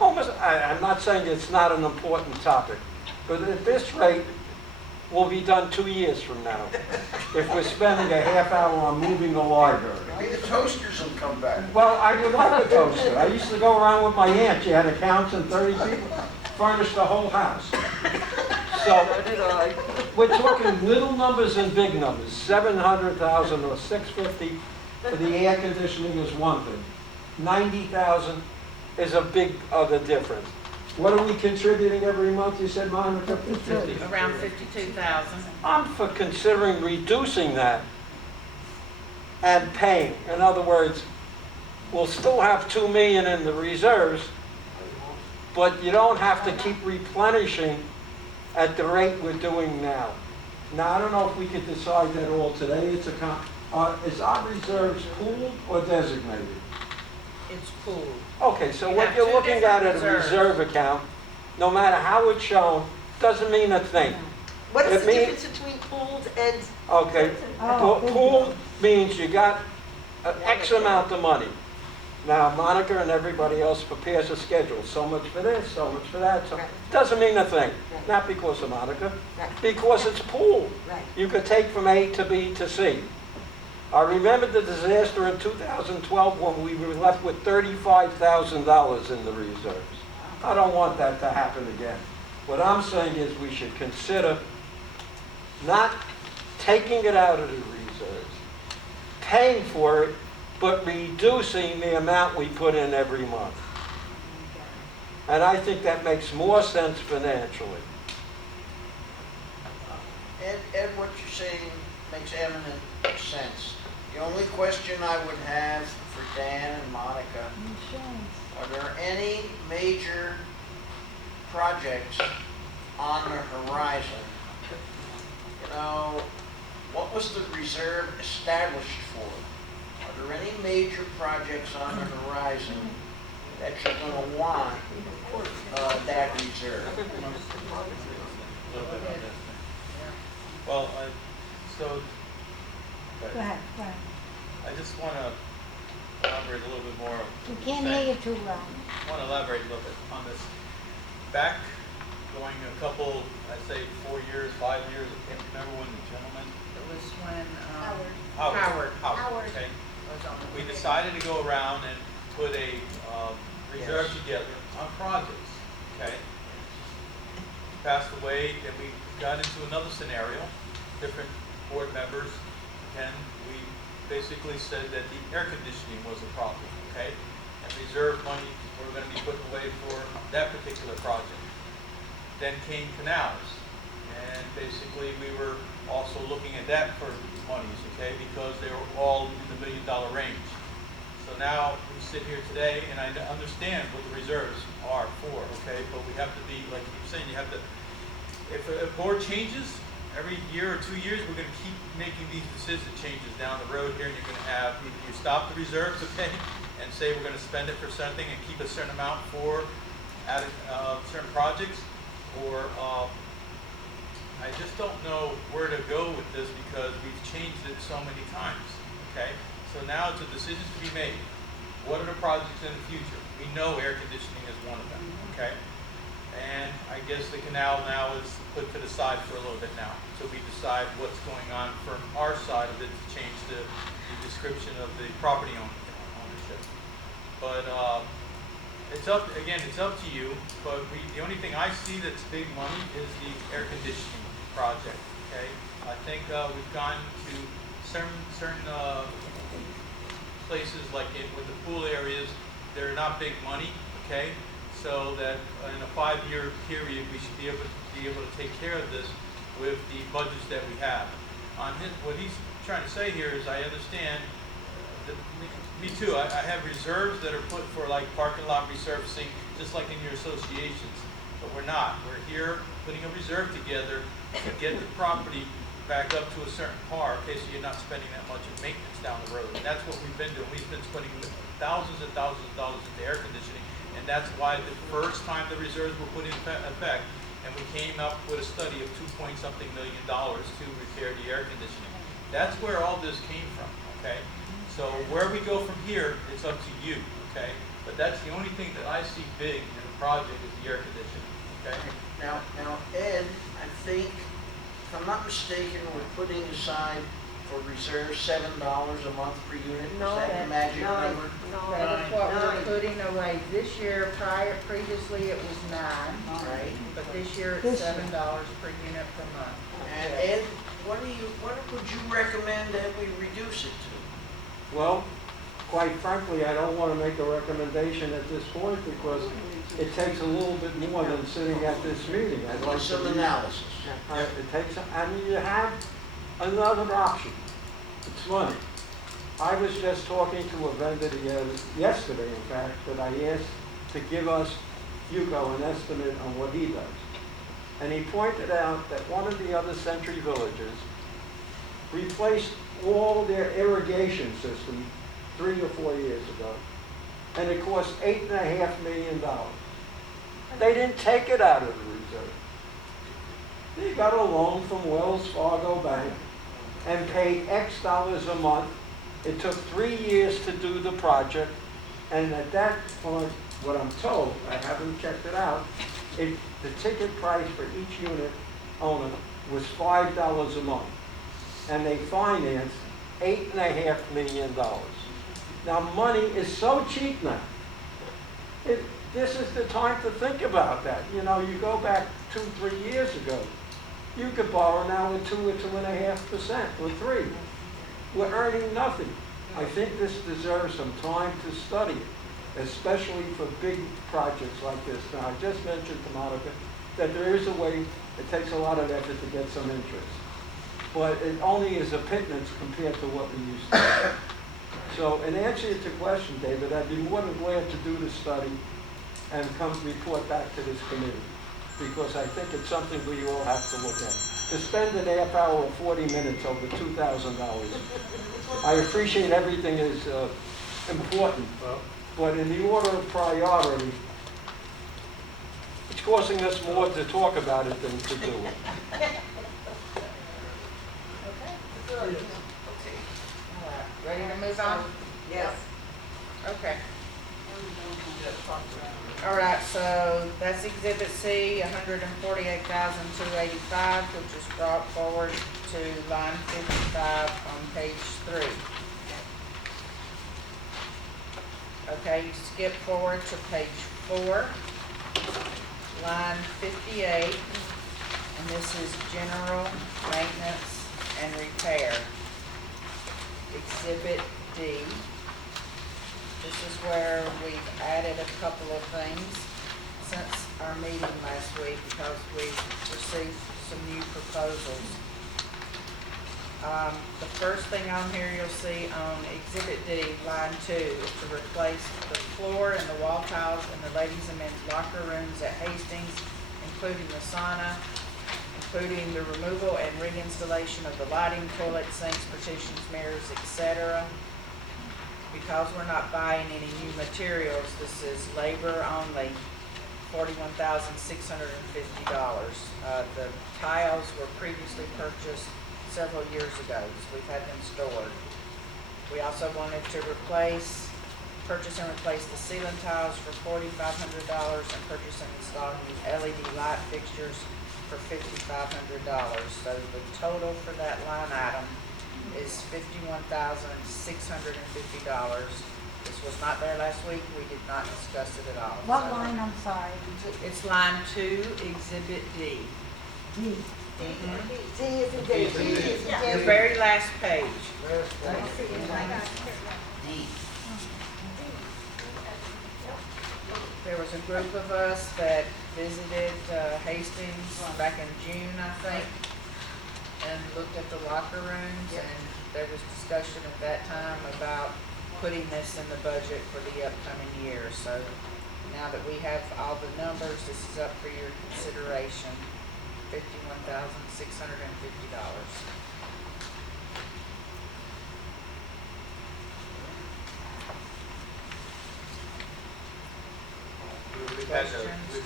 Almost, I'm not saying it's not an important topic, but at this rate, we'll be done 2 years from now if we're spending a half hour on moving the library. Maybe the toasters will come back. Well, I would like a toaster. I used to go around with my aunt. She had accounts and 30 people, furnished the whole house. So we're talking little numbers and big numbers. 700,000 or 650 for the air conditioning is one thing. 90,000 is a big other difference. What are we contributing every month? You said, Monica? Around 52,000. I'm for considering reducing that and paying. In other words, we'll still have $2 million in the reserves, but you don't have to keep replenishing at the rate we're doing now. Now, I don't know if we could decide that all today. Is our reserves pooled or designated? It's pooled. Okay, so You what have you're two looking at different a reserves. reserve account, no matter how it's shown, doesn't mean a thing. What is It the means- difference between pooled and, Okay, pooled means you got an X amount of money. Now, Monica and everybody else prepares a schedule, so much for this, so much for that. So, Right. doesn't mean a thing, Right. not because of Monica, Right. because it's pooled. right, You could take from A to B to C. I remember the disaster in 2012 when we were left with $35,000 in the reserves. I don't want that to happen again. What I'm saying is we should consider not taking it out of the reserves, paying for it, but reducing the amount we put in every month. And I think that makes more sense financially. Ed, what you're saying makes eminent sense. The only question I would have for Dan and Monica, are there any major projects on the horizon? You know, what was the reserve established for? Are there any major projects on the horizon that you're going to want that reserve? Well, so, Go ahead, go ahead. I just want to elaborate a little bit more. We can't hear you too well. I want to elaborate a little bit on this. Back going a couple, I'd say 4 years, 5 years, I can't remember when the gentleman. It was when, Howard. Howard. Okay. was on the. We decided to go around and put a reserve Yes. together on projects, okay? He passed away, and we got into another scenario, different board members, and we basically said that the air conditioning was a problem, okay? And reserve money were gonna be put away for that particular project. Then came canals, and basically we were also looking at that for monies, okay? Because they were all in the $1 million range. So now we sit here today, and I understand what the reserves are for, okay? But we have to be, like you're saying, you have to, if a board changes, every year or 2 years, we're gonna keep making these decision changes down the road here, and you're gonna have, either you stop the reserves, okay, and say we're gonna spend it for something and keep a certain amount for certain projects, or I just don't know where to go with this because we've changed it so many times, okay? So now it's a decision to be made. What are the projects in the future? We know air conditioning is one of them, okay? And I guess the canal now is put to the side for a little bit now. So we decide what's going on from our side of it to change the description of the property ownership. But it's up, again, it's up to you, but the only thing I see that's big money is the air conditioning project, okay? I think we've gone to certain places like with the pool areas, they're not big money, okay? So that in a 5-year period, we should be able to take care of this with the budgets that we have. What he's trying to say here is I understand, me too, I have reserves that are put for like parking lot resurfacing, just like in your associations, but we're not. We're here putting a reserve together to get the property back up to a certain par, okay, so you're not spending that much in maintenance down the road. And that's what we've been doing. We've been spending thousands and thousands of dollars into air conditioning, and that's why the first time the reserves were put in effect, and we came up with a study of $2-point-something million to repair the air conditioning. That's where all this came from, okay? So where we go from here, it's up to you, okay? But that's the only thing that I see big in the project is the air conditioning, okay? Now, Ed, I think, if I'm not mistaken, we're putting aside for reserve $7 a month per unit. Is No, that the magic number? That is what we're putting away. This year, previously it was $9, Right. but this year it's $7 per unit per month. And Ed, what would you recommend that we reduce it to? Well, quite frankly, I don't want to make a recommendation at this point because it takes a little bit more than sitting at this meeting. I'd like Some analysis. It takes, and you have another option. It's money. I was just talking to a vendor yesterday, in fact, that I asked to give us, Hugo, an estimate on what he does. And he pointed out that one of the other Century villages replaced all their irrigation system 3 or 4 years ago, and it cost $8.5 million. They didn't take it out of the reserve. They got a loan from Wells Fargo Bank and paid X dollars a month. It took 3 years to do the project, and at that point, what I'm told, I haven't checked it out, the ticket price for each unit owner was $5 a month, and they financed $8.5 million. Now, money is so cheap now. This is the time to think about that. You know, you go back 2-3 years ago, you could borrow now at 2 or 2.5% or 3. We're earning nothing. I think this deserves some time to study it, especially for big projects like this. Now, I just mentioned to Monica that there is a way, it takes a lot of effort to get some interest. But it only is a pittance compared to what we used to do. So in answer to your question, David, I'd be more than glad to do the study and come report back to this committee, because I think it's something we all have to look at. To spend an half hour or 40 minutes over $2,000, I appreciate everything is important, but in the order of priority, it's costing us more to talk about it than to do it. Okay. All right, ready to move on? Yes. Okay. All right, so that's Exhibit C, 148,285, which is brought forward to line 55 on page 3. Okay, you skip forward to page 4, line 58, and this is general maintenance and repair. Exhibit D. This is where we've added a couple of things since our meeting last week because we've received some new proposals. The first thing on here you'll see on Exhibit D, line 2, is to replace the floor and the wall tiles in the ladies' and men's locker rooms at Hastings, including the sauna, including the removal and reinstallation of the lighting, toilet, sinks, partitions, mirrors, etc. Because we're not buying any new materials, this is labor only, $41,650. The tiles were previously purchased several years ago, so we've had them stored. We also wanted to purchase and replace the ceiling tiles for $4,500 and purchase and install new LED light fixtures for $5,500. So the total for that line item is $51,650. This was not there last week. We did not discuss it at all. What So line, I'm sorry? it's line 2, Exhibit D. D. D is in David. D is in The David. very last page. D. There was a group of us that visited Hastings back in June, I think, and looked at the locker rooms, and there was discussion at that time about putting this in the budget for the upcoming year. So now that we have all the numbers, this is up for your consideration, $51,650. We've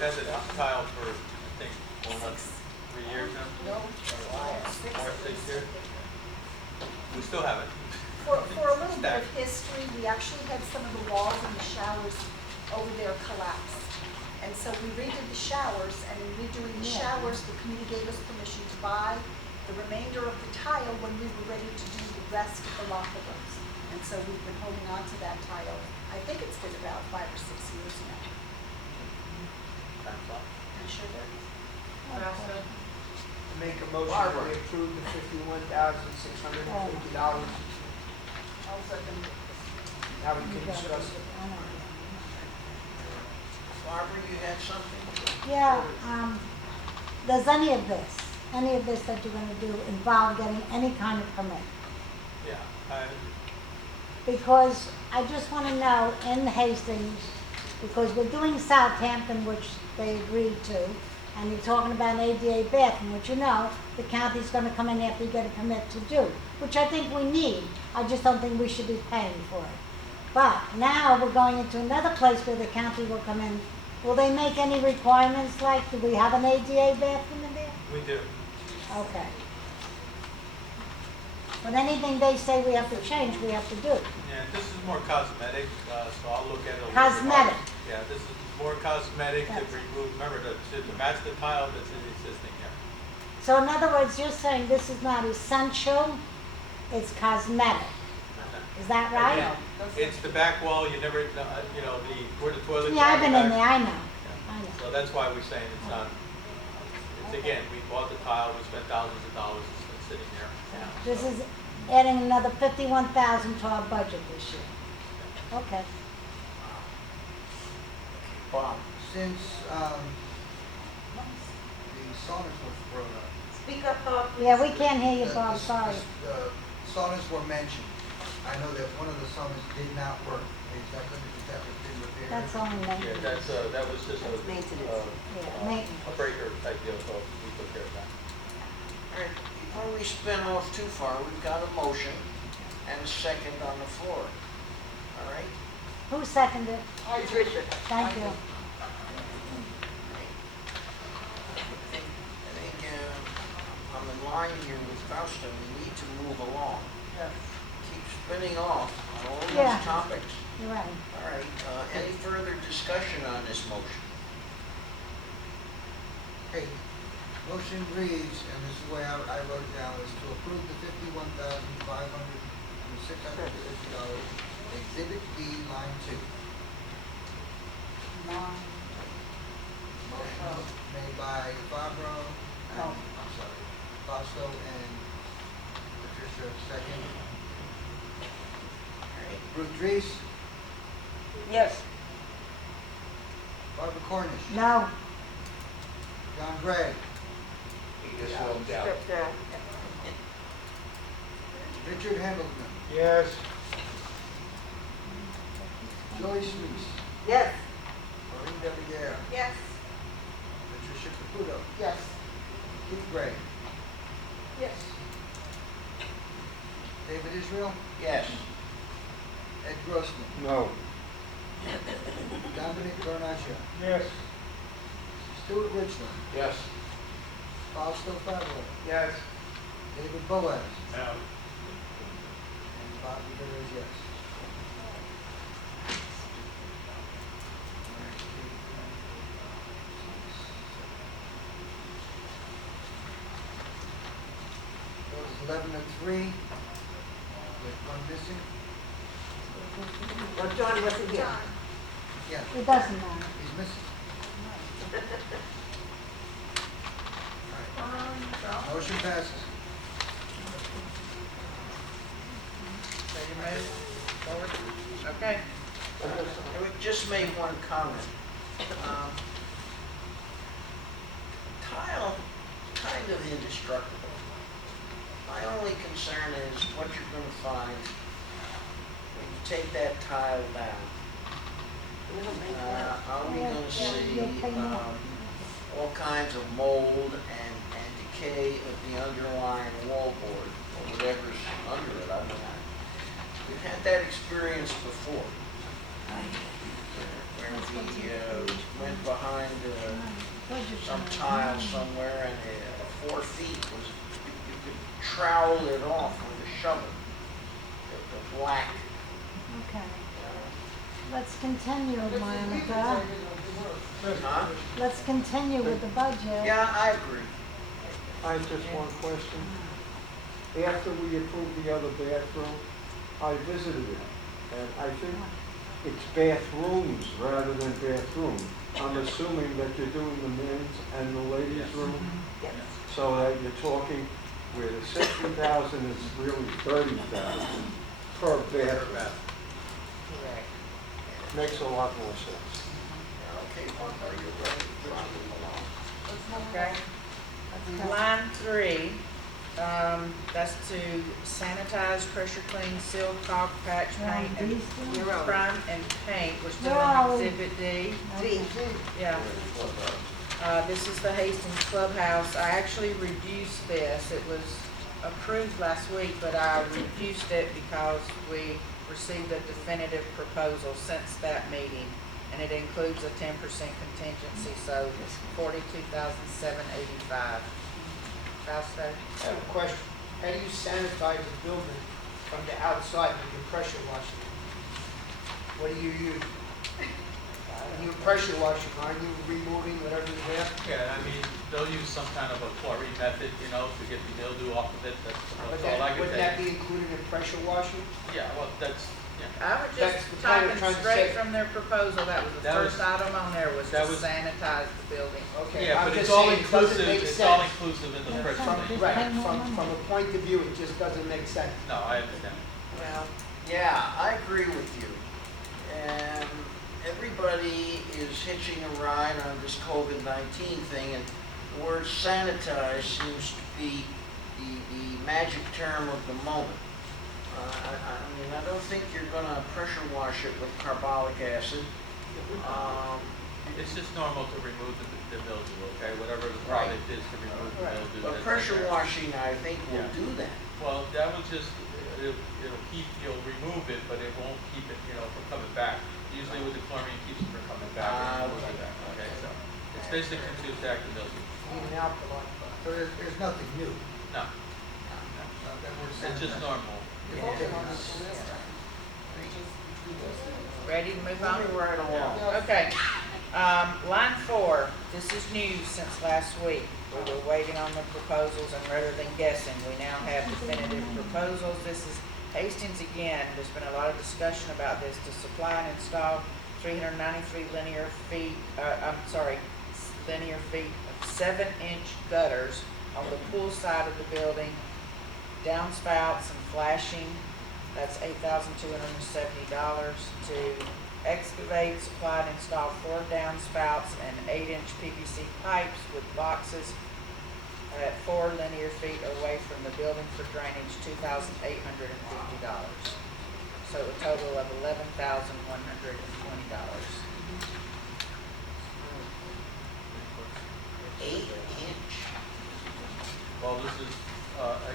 had the tile for, I think, going on 3 years now. No. Or 6 years. We still have it. For a little bit of history, we actually had some of the walls in the showers over there collapse. And so we redid the showers, and in redoing the showers, the committee gave us permission to buy the remainder of the tile when we were ready to do the rest of the locker rooms. And so we've been holding on to that tile. I think it's been about 5 or 6 years now. I'm sure there is. Fausta? Make a motion that we approve the $51,650. I'll second it. Now we can discuss it. Barbara, you had something? Yeah, does any of this that you're gonna do involve getting any kind of permit? Yeah. Because I just wanna know in Hastings, because we're doing Southampton, which they agreed to, and you're talking about an ADA bathroom, which you know, the county's gonna come in after you get a permit to do, which I think we need. I just don't think we should be paying for it. But now we're going into another place where the county will come in. Will they make any requirements, like, do we have an ADA bathroom in there? We do. Okay. But anything they say we have to change, we have to do. Yeah, this is more cosmetic, so I'll look at it a little bit. Cosmetic. Yeah, this is more cosmetic to That's- remove, remember, to match the tile that's existing here. So in other words, you're saying this is not essential, it's cosmetic. Is that right? Again, it's the back wall, you never, where the toilets are. Yeah, I've been in back. there, I know. Yeah. I know. So that's why we're saying it's not, it's again, we bought the tile, we spent thousands of dollars, it's been sitting there. This is adding another 51,000 to our budget this year. Okay. Bob? Since the saunas was brought up. Speak up, Bob. Yeah, we can't hear you, the- Bob, the- sorry. the saunas were mentioned. I know that one of the saunas did not work. Is that been repaired? That's only Yeah, maintenance. that was just That's maintenance. Yeah, maintenance. a breaker type deal, so we took care of that. All right, before we spin off too far, we've got a motion and a second on the floor. All right? Who seconded? Patricia. Thank you. I think, I'm in line here with Fausto, we need to move along. Yes. Keep spinning off on all Yeah. those topics. You're right. All right, any further discussion on this motion? Okay, motion reads, and this is the way I wrote it down, is to approve the $51,650 Exhibit B, line 2. Motion made by Fabro, No. I'm sorry, Fausto and Patricia, second. All right, Ruth Yes. Barbara Cornish, No. John Gray, He just walked out. Step down. Richard Hamilton, Yes. Joyce Reese, Yes. Maureen Deviere, Yes. Patricia Caputo, Yes. Keith Gray, Yes. David Israel, yes. Ed Grossman, No. Dominic Bernaccia, Yes. Stuart Richland, Yes. Fausto Fabro, Yes. David Boaz, No. and Bob Rivera is yes. Those 11 and 3, with one missing. Well, John wasn't here. Yeah, It doesn't matter. he's missing. All right. Motion passes. So you move forward? Okay. I would just make one comment. Tile, kind of indestructible. My only concern is what you're gonna find when you take that tile down. Are we gonna see, all kinds of mold and decay of the underlying wallboard, or whatever's under it, I don't know. We've had that experience before. Where we went behind some tile somewhere and 4 feet was, you could trowel it off with a shovel. The black. Okay. Let's continue, Monica. Huh? Let's continue with the budget. Yeah, I agree. I have just one question. After we approved the other bathroom, I visited it, and I think it's bathrooms rather than bathroom. I'm assuming that you're doing the men's and the ladies' room, Yes. so that you're talking where the 60,000 is really 30,000 per bathroom. Makes a lot more sense. Okay, Mark, are you ready to move along? Okay. Line 3, that's to sanitize, pressure clean, seal, caulk, patch, paint, and These two? You're on. prime and paint. We're still No. in Exhibit D. D. Yeah. This is the Hastings Clubhouse. I actually reduced this. It was approved last week, but I reduced it because we received a definitive proposal since that meeting, and it includes a 10% contingency, so it's $42,785. Fausto? I have a question. How do you sanitize a building from the outside when you pressure wash it? What do you use? When you pressure wash it, are you removing whatever's there? Yeah, I mean, they'll use some kind of a chlorine method, you know, to get the mildew off of it, that's But all I can wouldn't that say. be included in pressure washing? Yeah, well, that's, yeah. I was That's just the kind of typing trying to straight say- from their proposal. That was the That first was- item on there, was to that was- sanitize the building. Okay, Yeah, I'm but it's just all saying, it doesn't inclusive, make it's all sense. inclusive in the Yeah, first some- place. Right, from a point of view, it just doesn't make sense. No, I understand. Well, Yeah, I agree with you. And everybody is hitching a ride on this COVID-19 thing, and the word sanitize seems to be the magic term of the moment. I mean, I don't think you're gonna pressure wash it with carbolic acid. It's just normal to remove the mildew, okay, whatever the product is to remove the mildew. But that's pressure in there. washing, I think, will Yeah. do that. Well, that will just, it'll keep, you'll remove it, but it won't keep it, you know, from coming back. Usually with the chlorine, it keeps it from coming back. Okay, so it's basically conducive to mildew. Even alkaline. So there's nothing new. No, That works it's just normal. Ready to move on? Right along. Okay, line 4, this is new since last week. We were waiting on the proposals, and rather than guessing, we now have definitive proposals. This is Hastings again. There's been a lot of discussion about this, to supply and install 393 linear feet of 7-inch gutters on the pool side of the building, downspouts and flashing. That's $8,270. To excavate, supply, and install 4 downspouts and 8-inch PVC pipes with boxes at 4 linear feet away from the building for drainage, $2,850. So a total of $11,120. 8-inch. Well, this is,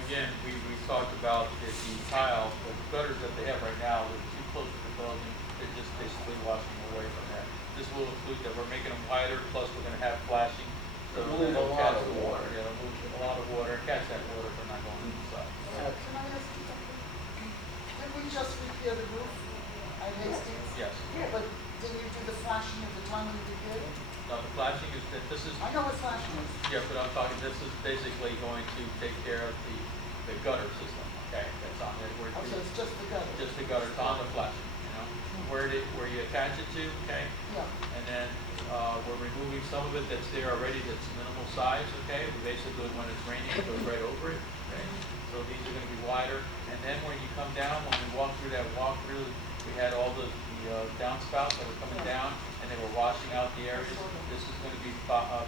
again, we talked about the tile, the gutters that they have right now, they're too close to the building, they're just basically washing away from that. This will include that we're making them wider, plus we're gonna have flashing, so Remove a they'll lot catch of the water. water. Yeah, they'll move a lot of water, catch that water if they're not going inside. Can I ask you something? Did we just repair the roof at Hastings? Yes. Yeah, but didn't you do the flashing at the time when you repaired it? Now, the flashing is, that this is, I know what flashing is. yeah, but I'm talking, this is basically going to take care of the gutter system, okay, that's on there. Where Oh, so it's just the gutter? just the gutter, it's on the flashing, you know, where you attach it to, okay? Yeah. And then, we're removing some of it that's there already, that's minimal size, okay? We basically, when it's raining, it goes right over it, okay? So these are gonna be wider, and then when you come down, when we walk through that walk-through, we had all the downspouts that were coming down, and they were washing out the areas. This is gonna be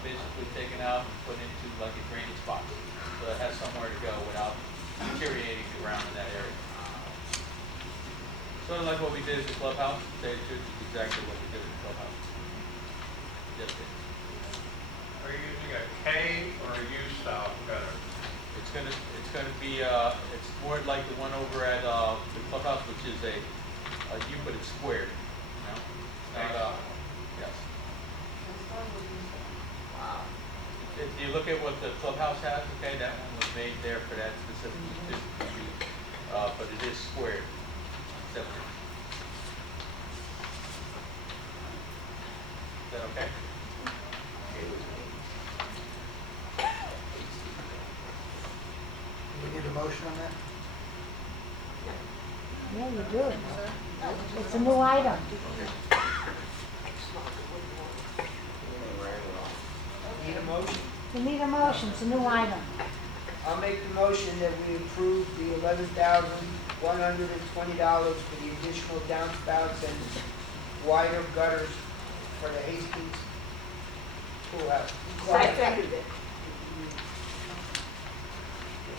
basically taken out and put into like a drainage box, so it has somewhere to go without deteriorating the ground in that area. Sort of like what we did at the clubhouse, they did exactly what we did at the clubhouse. Yes, Dave. Are you using a K or a U style gutter? It's gonna be, it's more like the one over at, the clubhouse, which is a U, but it's squared, you know? It's not, yes. Wow. If you look at what the clubhouse has, okay, that one was made there for that specific use, but it is squared. Is that okay? We need a motion on that? Yeah, you do. It's a new item. Need a motion? You need a motion, it's a new item. I'll make the motion that we approve the $11,120 for the additional downspouts and wider gutters for the Hastings pool house. Second it.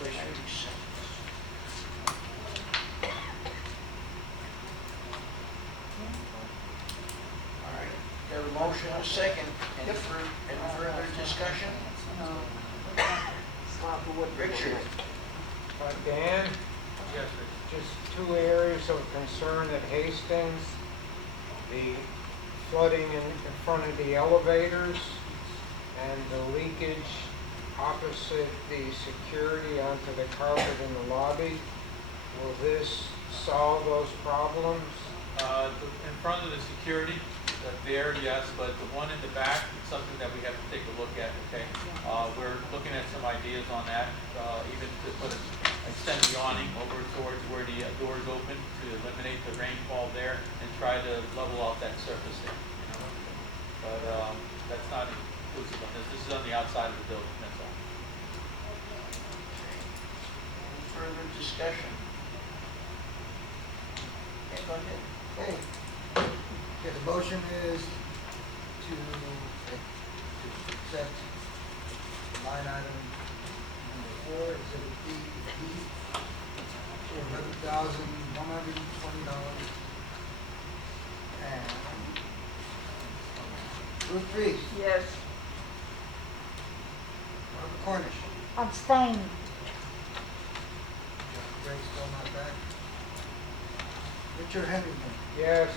Wait, I already said this. All right, got a motion, a second. Any further discussion? Richard? Dan, Yes, sir. just 2 areas of concern at Hastings. The flooding in front of the elevators and the leakage opposite the security onto the carpet in the lobby. Will this solve those problems? In front of the security, there, yes, but the one in the back, it's something that we have to take a look at, okay? We're looking at some ideas on that, even to put extend the awning over towards where the doors open to eliminate the rainfall there and try to level off that surface there, you know? But, that's not inclusive on this. This is on the outside of the building, that's all. Any further discussion? Yeah, go ahead. Okay. Okay, the motion is to accept line item number 4, exhibit D, for $11,120. And Ruth Reeves, Yes. Barbara Cornish, Abstain. John Gray still not back. Richard Henderson, Yes.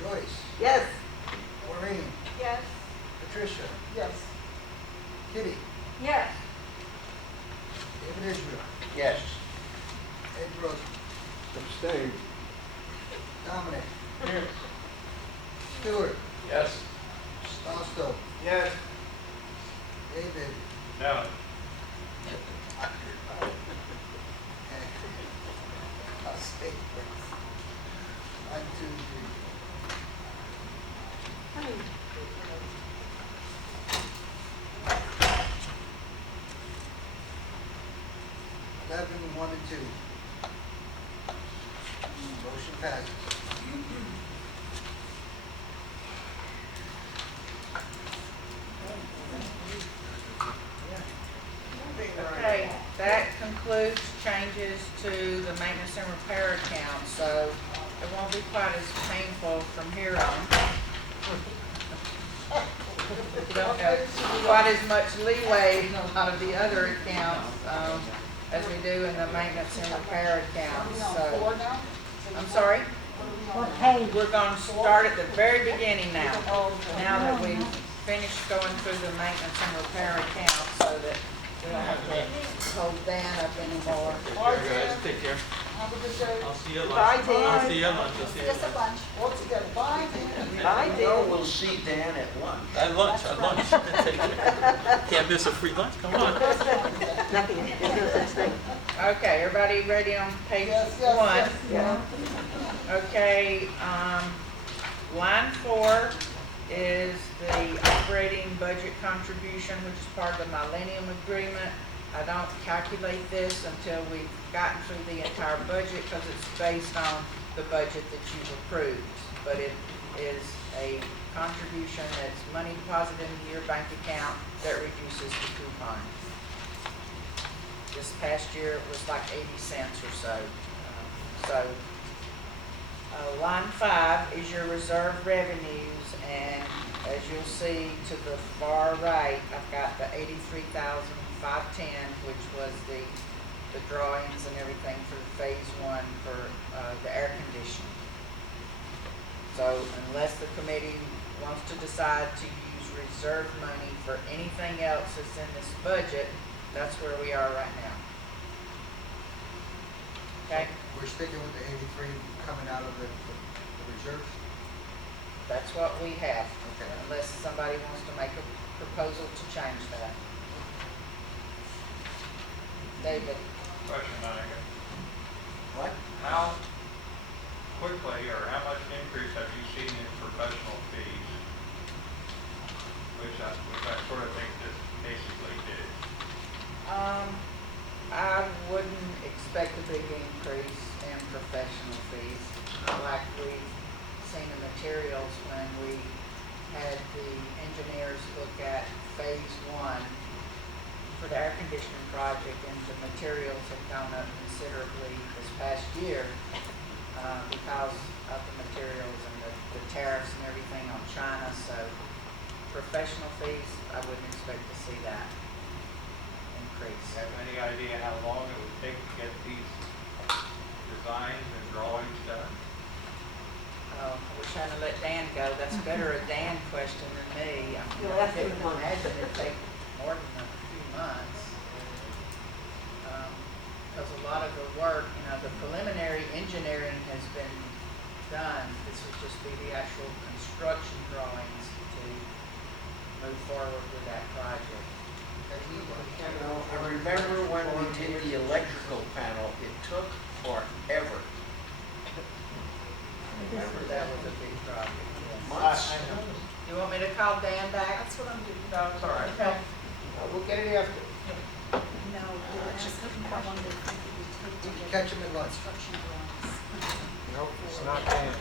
Joyce, Yes. Maureen, Yes. Patricia, Yes. Kitty, Yes. David Israel, Yes. Ed Gross, Abstain. Dominic, Yes. Stewart, Yes. Fausto, Yes. David, No. I'll stay. 1, 2, 3. 11, 1 and 2. Motion passes. Okay, that concludes changes to the maintenance and repair account, so it won't be quite as painful from here on. You don't have quite as much leeway in a lot of the other accounts, as we do in the maintenance and repair accounts, so. I'm sorry? What page? We're going to start at the very beginning now, now that we've finished going through the maintenance and repair account, so that we don't have to hold Dan up anymore. Take care, guys. Take care. Have a good day. I'll see you at Bye, lunch. Dan. I'll see you at lunch. I'll see you at Just a lunch. bunch. All together. Bye, Dan. Bye, You know Dan. we'll see Dan at lunch. At lunch, at lunch. Take care. Can't miss a free lunch, come on. Nothing, there's no such thing. Okay, everybody ready on page one? Yeah. Okay, line 4 is the operating budget contribution, which is part of the Millennium Agreement. I don't calculate this until we've gotten through the entire budget because it's based on the budget that you've approved. But it is a contribution that's money deposited into your bank account that reduces the coupon. This past year, it was like 80 cents or so. Line 5 is your reserve revenues, and as you'll see to the far right, I've got the $83,510, which was the drawings and everything for phase 1 for the air conditioning. So unless the committee wants to decide to use reserve money for anything else that's in this budget, that's where we are right now. Okay? We're sticking with the 83 coming out of the reserves? That's what we have, Okay. unless somebody wants to make a proposal to change that. David? Question, Monica. What? How quickly or how much increase have you seen in professional fees? Which I sort of think this basically did. I wouldn't expect a big increase in professional fees, like we've seen in materials when we had the engineers look at phase 1 for the air conditioning project, and the materials have gone up considerably this past year because of the materials and the tariffs and everything on China. So professional fees, I wouldn't expect to see that increase. Have any idea how long it would take to get these designs and drawings done? I wish I hadn't let Dan go. That's better a Dan question than me. I mean, You'll I ask him couldn't tomorrow. imagine it'd take more than a few months. Because a lot of the work, the preliminary engineering has been done. This would just be the actual construction drawings to move forward with that project. I remember when we did the electrical panel, it took forever. Remember, that was a big project. Yes. Months. You want me to call Dan back? That's what I'm doing. No, it's all right. Okay. We'll get it after. No, it's just I wanted to think that we take to get Catch them at lunch. construction drawings. Nope, it's not Dan.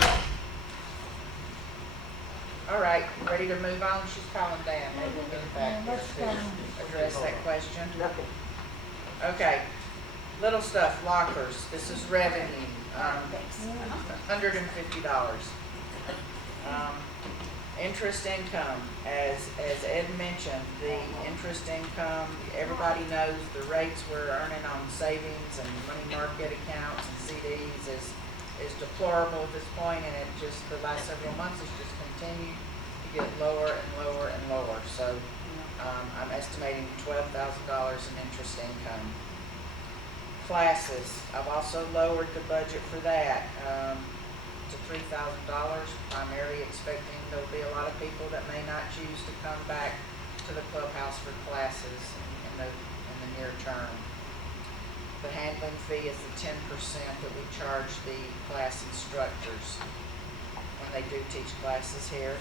All right, ready to move on? She's calling Dan. Maybe we'll get back Let's to address that question. Nothing. Okay, little stuff, lockers. This is revenue, $150. Interest income, as Ed mentioned, the interest income, everybody knows the rates we're earning on savings and money market accounts and CDs is deplorable at this point, and it just, the last several months, has just continued to get lower and lower and lower. So I'm estimating $12,000 in interest income classes, I've also lowered the budget for that, to $3,000, primarily expecting there'll be a lot of people that may not choose to come back to the clubhouse for classes in the near term. The handling fee is the 10% that we charge the class instructors when they do teach classes here.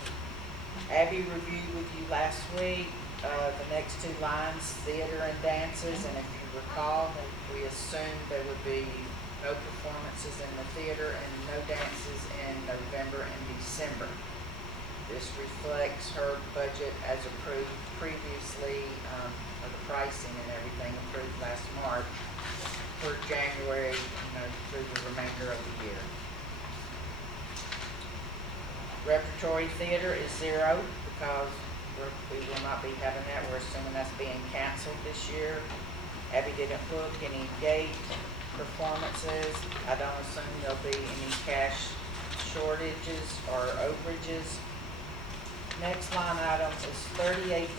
Abby reviewed with you last week, the next two lines, theater and dances, and if you recall, we assumed there would be no performances in the theater and no dances in November and December. This reflects her budget as approved previously, of the pricing and everything approved last March for January, through the remainder of the year. Repertory theater is 0 because we will not be having that. We're assuming that's being canceled this year. Abby didn't book any gate performances. I don't assume there'll be any cash shortages or overages. Next line item is $38,000,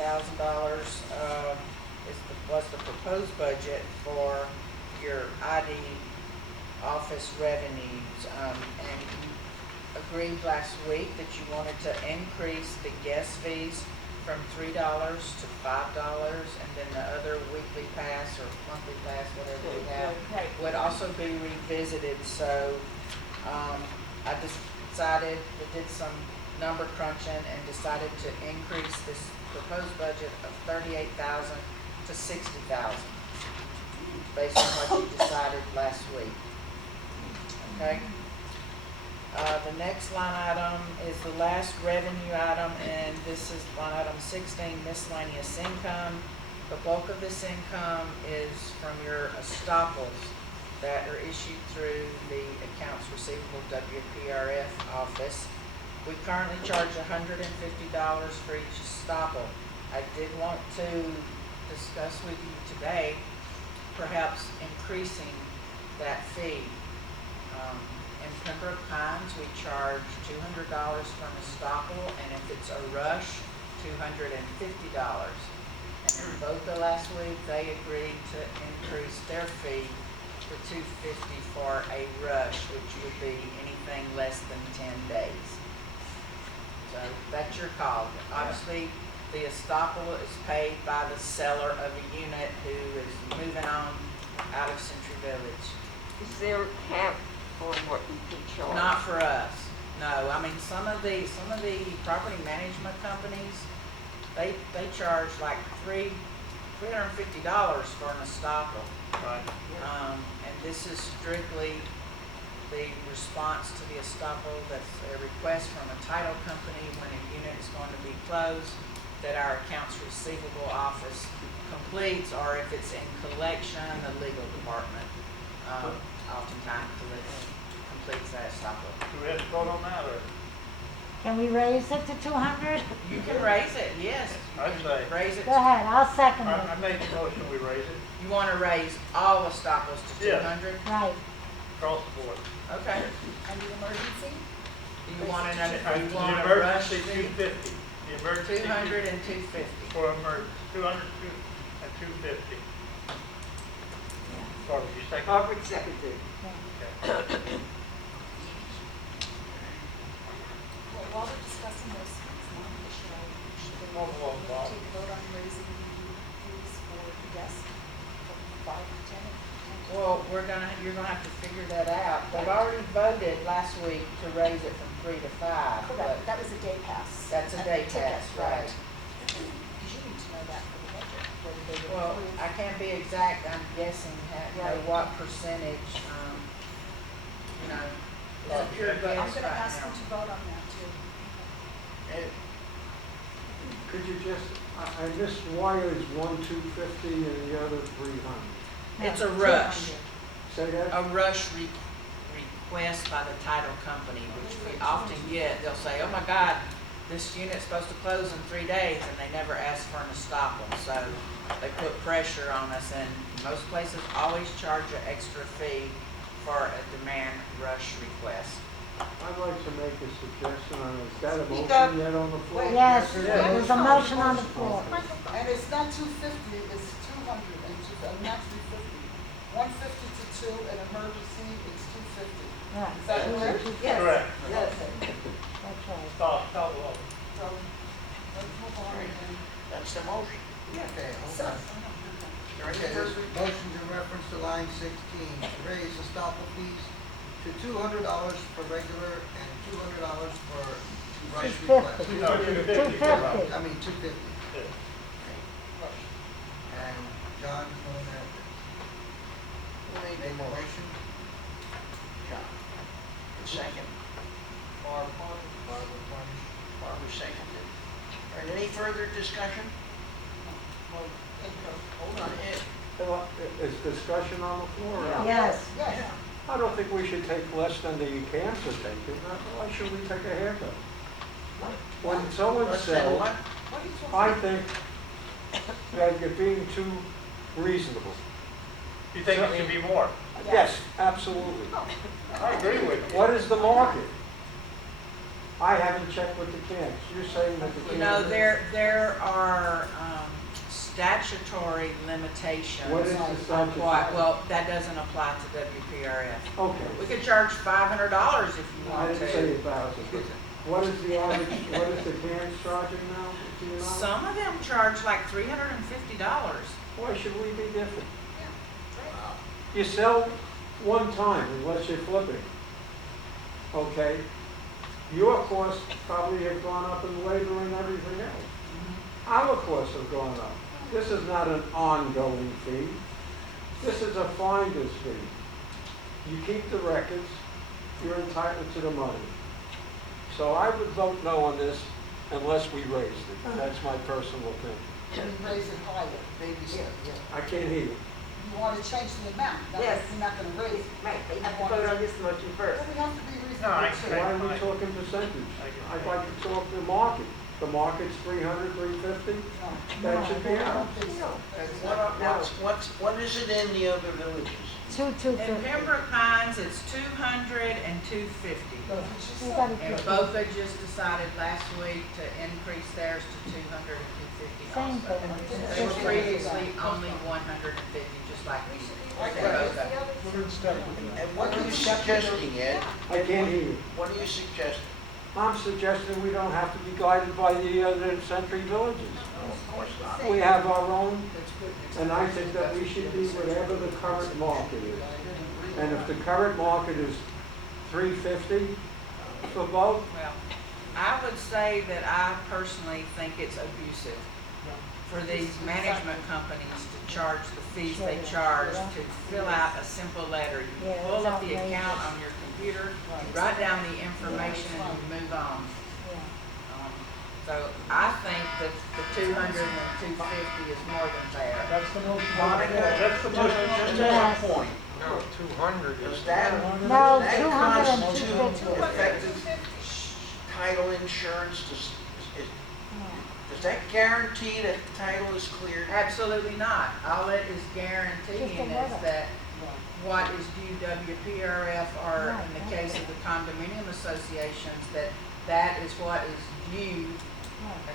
was the proposed budget for your ID office revenues. And you agreed last week that you wanted to increase the guest fees from $3 to $5, and then the other weekly pass or monthly pass, whatever we have, would also be revisited. So I just decided, we did some number crunching and decided to increase this proposed budget of $38,000 to $60,000 based on what you decided last week. Okay? The next line item is the last revenue item, and this is line item 16, miscellaneous income. The bulk of this income is from your estoppels that are issued through the accounts receivable WPRF office. We currently charge $150 for each estoppel. I did want to discuss with you today perhaps increasing that fee. In Pembroke Pines, we charge $200 for an estoppel, and if it's a rush, $250. And in both the last week, they agreed to increase their fee to $250 for a rush, which would be anything less than 10 days. So that's your call. Obviously, the estoppel is paid by the seller of a unit who is moving on out of Century Village. Is there a cap on what you can charge? Not for us, no. I mean, some of the property management companies, they charge like $350 for an estoppel. Right. And this is strictly the response to the estoppel. That's a request from a title company when a unit is going to be closed that our accounts receivable office completes, or if it's in collection, the legal department oftentimes completes that estoppel. Do we have to vote on that, or? Can we raise it to 200? You can raise it, yes. I'd say. Raise it. Go ahead, I'll second I it. made the motion, we raise it You want to raise all estoppels to Yes. 200? Right. across the board. Okay. And the emergency? Do you want The a rush emergency, fee? 250. The emergency. 200 and 250. For emergency, 200 and 250. Barbara, you second? I would second it. Well, while we're discussing this, it's not official, should we Whoa, whoa, whoa. take a vote on raising the fees for the guests from 5 to 10? Well, you're gonna have to figure that out. They've already voted last week to raise it from 3 to 5, but Correct, that was a day pass. that's a day pass, right? Because you need to know that for the budget, whether they would Well, approve. I can't be exact, I'm guessing, what percentage, it's a pure I'm guess I'm gonna right ask now. them to vote on that too. Could you just, I missed why is one 250 and the other 300? It's a rush. Say that? A rush request by the title company, which we often get. They'll say, oh my God, this unit's supposed to close in 3 days, and they never ask for an estoppel. So they put pressure on us, and most places always charge an extra fee for a demand rush request. I'd like to make a suggestion on, is that a Speak up. motion yet on the floor? Yes, there's a motion on the floor. And it's not 250, it's 200 and not 350. 150 to two, and emergency, it's $250. Right. Is that correct? Yes. Correct. Yes. That's right. Top level. So, let's move on and. That's the motion. Okay, hold So- on. Is there any Okay, there's further? motions in reference to line 16, to raise estoppel fees to $200 for regular and $200 for rush request. $250. No, $250. I mean, 250. And John, you want to Who made make the a motion? motion? John. And second? Barbara seconded. All right, any further discussion? Hold on, Ed. Well, is discussion on the floor? Yes. Yeah. I don't think we should take less than the camps are taking. Why should we take a haircut? When someone Less than sells, what? I think that you're being too reasonable. You think it should be more? Yes, absolutely. I agree with you. What is the market? I haven't checked with the camps. You're saying that the camps... You know, there are statutory limitations. What is the on statutory? well, that doesn't apply to WPRF. Okay. We could charge $500 if you I want didn't say to. 1,000. What is the average, what is the camps charging now? Do you know? Some of them charge like $350. Why should we be different? You sell one time unless you're flipping. Okay? Your costs probably have gone up in labor and everything else. Our costs have gone up. This is not an ongoing fee. This is a finder's fee. You keep the records, you're entitled to the money. So I would vote no on this unless we raised it. That's my personal opinion. Can we raise it higher, baby step? I can't hear you. You want to change the amount, Yes. you're not gonna raise it. Right, they have to vote on this motion first. Well, we have to be No, I reasonable. agree. Why are we talking percentage? I'd like to talk the market. The market's 300, 350. That should be I out. don't think so. What is it in the other villages? In 250. Pembroke Pines, it's $200 and $250. That's what you We said. gotta And keep Boca just decided last week to increase theirs to $200 and $250 Same also. thing. They were previously only $150, just like we did. Boca. We're in step with that. And what are you suggesting, Ed? I can't hear you. What are you suggesting? I'm suggesting we don't have to be guided by the other century villages. No, of course not. We have our own, and I think that we should be whatever the current market is. And if the current market is 350 for both, Well, I would say that I personally think it's abusive for these management companies to charge the fees they charge to fill out a simple letter. You Yeah, pull it's up the outrageous. account on your computer, you write down the information, and you move on. So I think that the 200 and 250 is more than fair. That's the motion. Monica, That's the motion. just as a point, No, 200 does is... that, No, that 200 and constitute 250. effective title insurance? Does that guarantee that the title is cleared? Absolutely not. All it is guaranteeing Just a is letter. that what is due WPRF, or Right, in the that's case of the condominium associations, that is what is due,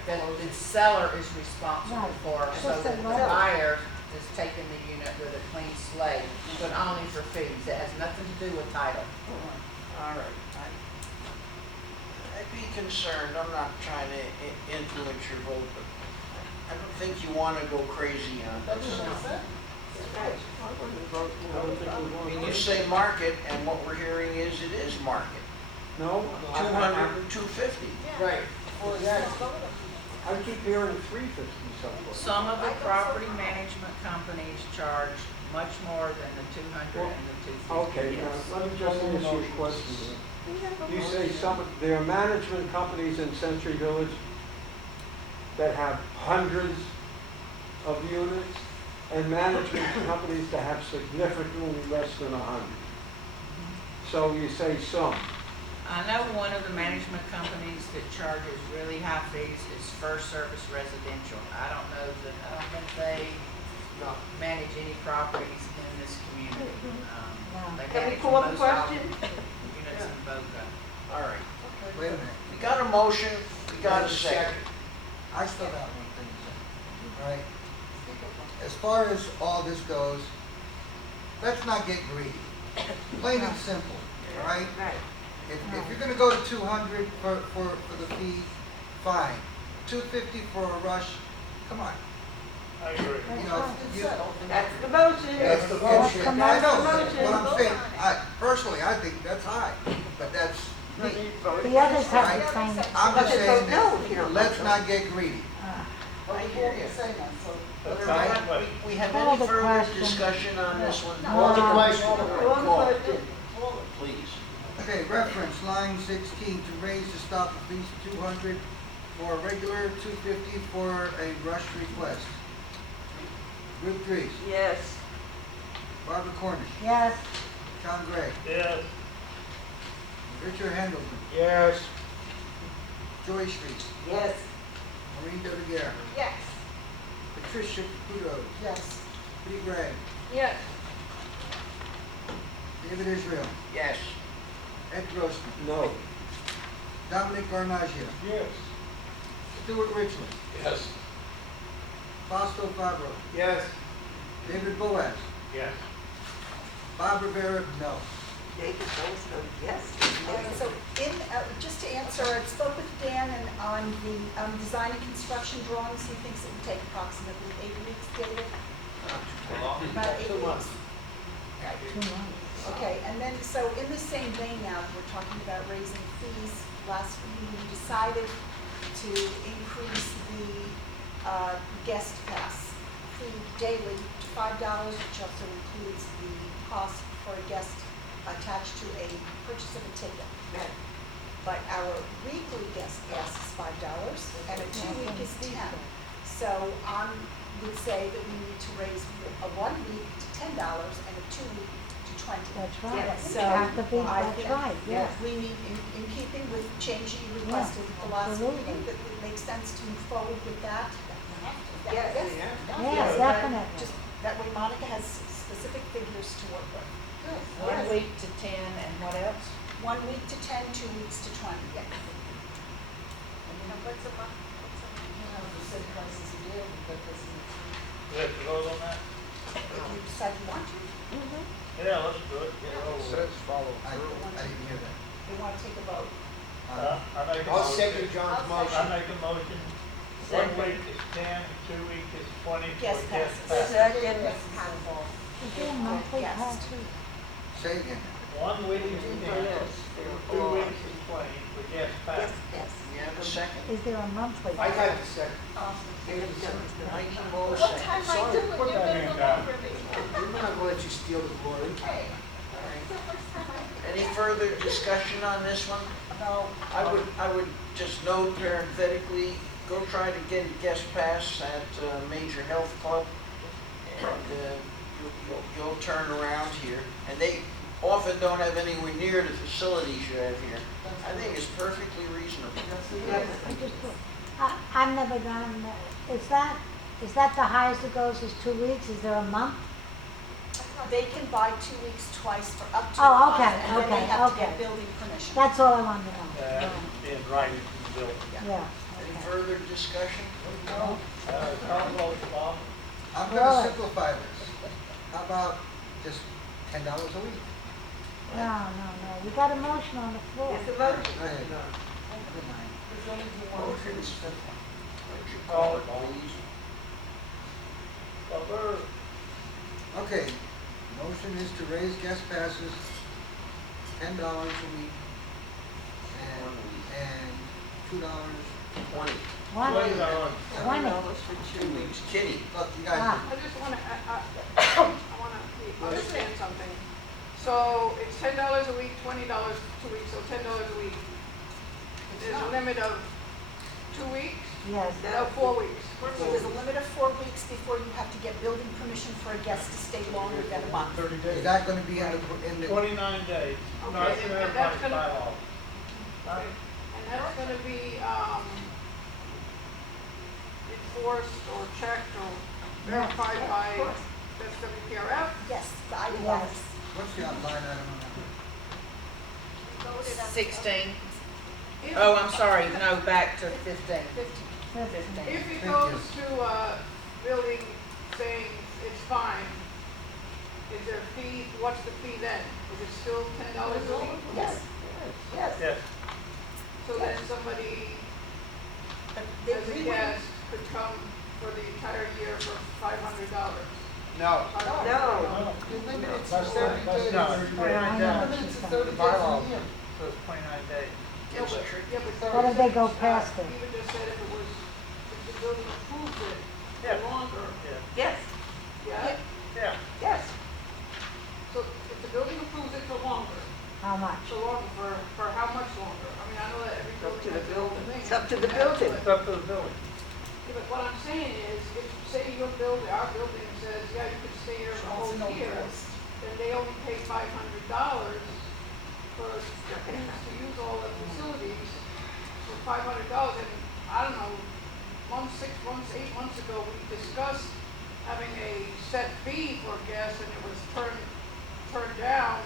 that the seller is responsible Right. for, so Just a that the letter. buyer is taking the unit with a clean slate, but only for fees. It has nothing to do with title. All right. I'd be concerned, I'm not trying to influence your vote, but I don't think you want to go crazy on That's this. what I said. I mean, you say market, and what we're hearing is it is market. no. 200 and 250. Right. Or that. I keep hearing 350 somewhere. Some of the property management companies charge much more than the 200 and the 250. Okay, now, yes. let me just ask you a question here. You say there are management companies in Century Village that have hundreds of units, and management companies that have significantly less than 100. So you say some. I know one of the management companies that charges really high fees is First Service Residential. I don't think they manage any properties in this community. They Can we manage pull up a most all question? the units in Boca. All right. Wait a minute. We got a motion, we got a second. I still got one thing to say, all right? As far as all this goes, let's not get greedy. Plain and simple, all right? Right. If you're gonna go to 200 for the fee, fine. 250 for a rush, come on. I agree. You know, That's the motion. That's the That's motion. the I know, motion. what I'm saying, personally, I think that's high, but that's me. The others have the same. I'm just saying no, if you that, don't let's vote not get greedy. Well, we won't say that, so. That's Do fine. we have Call any the further question. discussion on this one? Call the question. Call it, please. Okay, reference line 16 to raise the stop at least 200 for a regular, 250 for a rush request. Group 3, Yes. Barbara Cornish, Yes, John Gray, Yes. Richard Handleton, Yes. Joy Street, Yes. Maureen De La Guerre, Yes. Patricia Kudo, Yes. Lee Gray, Yes. David Israel, Yes. Ed Grossman, No. Dominic Garnaggio, Yes. Stuart Richland, Yes. Fausto Fabro, Yes. David Boaz, Yes. Bob Rivera, no. David Goldston, yes. So just to answer, I spoke with Dan and on the design and construction drawings, he thinks it would take approximately 8 weeks, David. About 8 weeks. 2 months. Okay, and then, so in the same vein now, we're talking about raising fees. Last week, we decided to increase the guest pass fee daily to $5, which also includes the cost for a guest attached to a purchase of a ticket. But our weekly guest pass is $5, and a 2-week is 10. So I would say that we need to raise a 1 week to $10 and a 2-week to 20. That's right. Yes. It So have to be, I that's think right, yes. we need, in keeping with change you requested at the last absolutely. meeting, that it makes sense to move forward with that. Yes. Yes, definitely. Just that way Monica has specific figures to work with. 1 week to 10, and what else? 1 week to 10, 2 weeks to 20. Yeah. What's a month? You know, the city prices a year, but this is. We have to vote on that? If you decide you want to, Yeah, let's do it. Get it over with. Says follow through. I didn't hear that. you want to take a vote. I make a I'll motion. second John's I motion. make a motion. 1 Second. week is 10, 2 weeks is 20 for Guest guest passes. pass. Second. Is there a monthly Yes. pass? Say again. 1 week is 10, Yes. 2 weeks is 20 for guest pass. Yes. You have a second? Is there a monthly? I got the second. Mikey Moore, second. Sorry, put that And, uh, We're not gonna let you steal the glory. Any further discussion on this one? No. I would just note parenthetically, go try to get a guest pass at a major health club, and you'll turn around here. And they often don't have anywhere near the facilities you have here. I think it's perfectly reasonable. I just, I've never done, is that the highest it goes is 2 weeks? Is there a month? They can buy 2 weeks twice for up to a Oh, month, okay, and then they okay, have to get okay. building permission. That's all I wanted to know. In writing from the building. Yeah. Any further discussion? Call vote, Bob. I'm Really? gonna simplify this. How about just $10 a week? No. We got a motion on the floor. It's a motion. Go ahead. Motion is simple. Would you Call call it, it, please? Butler. Okay, motion is to raise guest passes $10 a week and $2. 20. One, $20. 20. For 2 weeks. Kitty. Look, you guys, Ah. I just want to understand something. So it's $10 a week, $20 2 weeks, so $10 a week. There's a limit of 2 weeks, Yes. no, 4 weeks. There's a limit of 4 weeks before you have to get building permission for a guest to stay longer than a month. 30 is days. that gonna be in the 29 days. No, Okay, it's in and that's everybody's gonna- bylaw. Okay. And that's going to be enforced or checked or verified by that's WPRF? Yes, the IDS. what's the line item on that? 16. If- Oh, I'm sorry, no, back to 15. 15. If it Thank goes to building saying it's fine, is there a fee, what's the fee then? Is it still $10 a week? Yes, yes. Yes. So then somebody, But they as a really- guest, could come for the entire year for $500? No. No. That's not. I know what she's saying. Bylaw, so it's 29 days. Yeah, but, yeah, but. What if they go past it? Even just said if it was, if the building approves it Yeah. for longer, Yes, yeah? Yeah. yes. So if the building approves it for longer, How much? so longer, for how much longer? I mean, I know that every Up to building the has its own building. thing. It's up to the building. It's up to the building. Yeah, but what I'm saying is, if, say your building, our building says, yeah, you could stay here for a whole year, then they only pay $500 for, to use all the facilities for $500, and I don't know, 6 months, 8 months ago, we discussed having a set fee for guests, and it was turned down.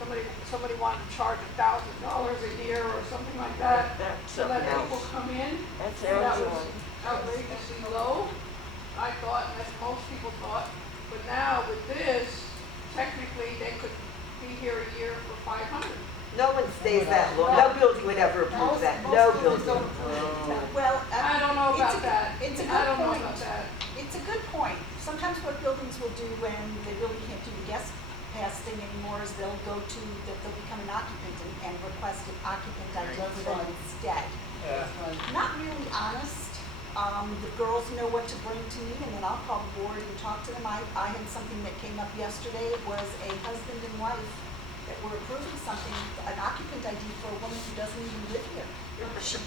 Somebody wanted to charge $1,000 a year or something like that, That's to let something people else. come in. That's And that was outrageous. outrageously low, I thought, and that's what most people thought. But now with this, technically, they could be here a year for $500. No one stays that long. No building would ever approve that. No building. Well, I don't know it's about a- that. It's a I good don't know point. about that. It's a good point. Sometimes what buildings will do when they really can't do the guest pass thing anymore is they'll become an occupant and request an occupant ID for them instead. Not really honest. The girls know what to bring to me, and then I'll call the board and talk to them. I had something that came up yesterday. It was a husband and wife that were approving something, an occupant ID for a woman who doesn't even live here. She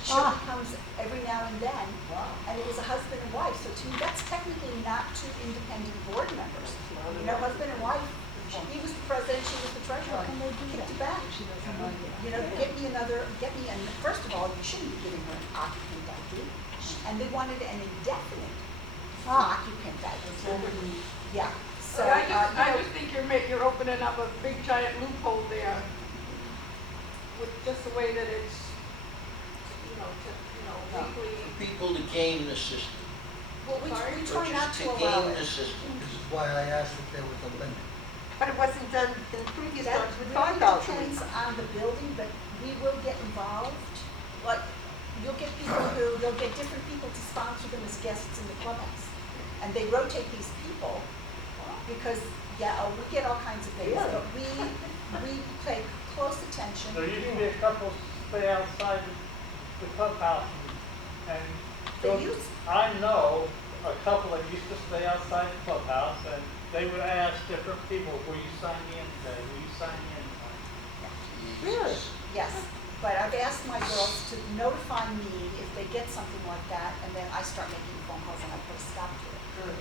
comes every now and then, and it was a husband and wife. So to me, that's technically not two independent board members. You know, husband and wife. He was the president, she was the treasurer. Kicked it back. You know, first of all, you shouldn't be giving her an occupant ID. And they wanted an indefinite occupant ID. Yeah. So I just think you're opening up a big giant loophole there with just the way that it's, legally. For people to game the system, Well, we Sorry? try or not just to to allow game it. the system. This is why I asked if there was a limit. But it wasn't done in previous That times with really $5 a depends week. on the building, but we will get involved. Like, you'll get they'll get different people to sponsor them as guests in the clubhouse. And they rotate these people because, we get all kinds of things, but we pay close attention. There used to be a couple stay outside the clubhouse and They use, I know a couple that used to stay outside the clubhouse and they would ask different people, will you sign me in today? Will you sign me in today? really, yes. But I've asked my girls to notify me if they get something like that, and then I start making phone calls and I put a stop to it.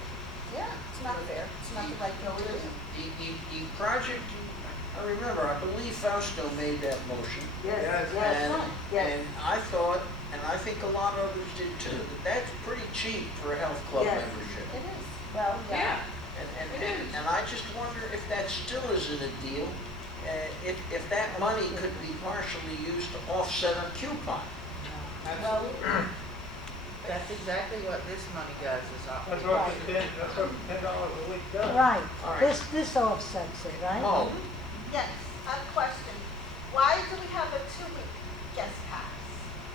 Yeah, it's not fair. It's not the right thing to do. The project, I remember, I believe Fausto made that motion. Yes, And, yes. and I thought, and I think a lot of others did too, that that's pretty cheap for a health club Yes. membership. It is. Well, yeah. And I just wonder if that still isn't a deal, if that money could be partially used to offset a coupon. Well, That's exactly what this money does, is That's what $10 a week does. Right, All right. this offsets it, right? Mo, yes, I have a question. Why do we have a 2-week guest pass?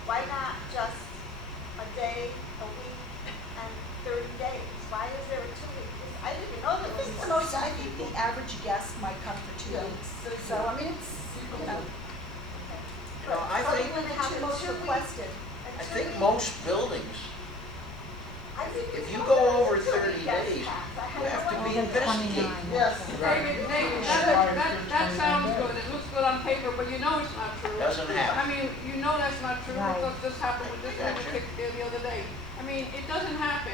Why not just a day, a week, and 30 days? Why is there a 2 week? I didn't know that was the most. I think the average guest might come for 2 weeks. So, I mean, it's, you know, I So think, you would have most requested. I think most buildings, I think if we you have go a over 2 week 30 guest days, pass. I you have to no be idea. investigated. David, that sounds good, it looks good on paper, but you know it's not true. Doesn't happen. I mean, you know that's not true, Right. because this happened with this Gotcha. lunatic the other day. I mean, it doesn't happen,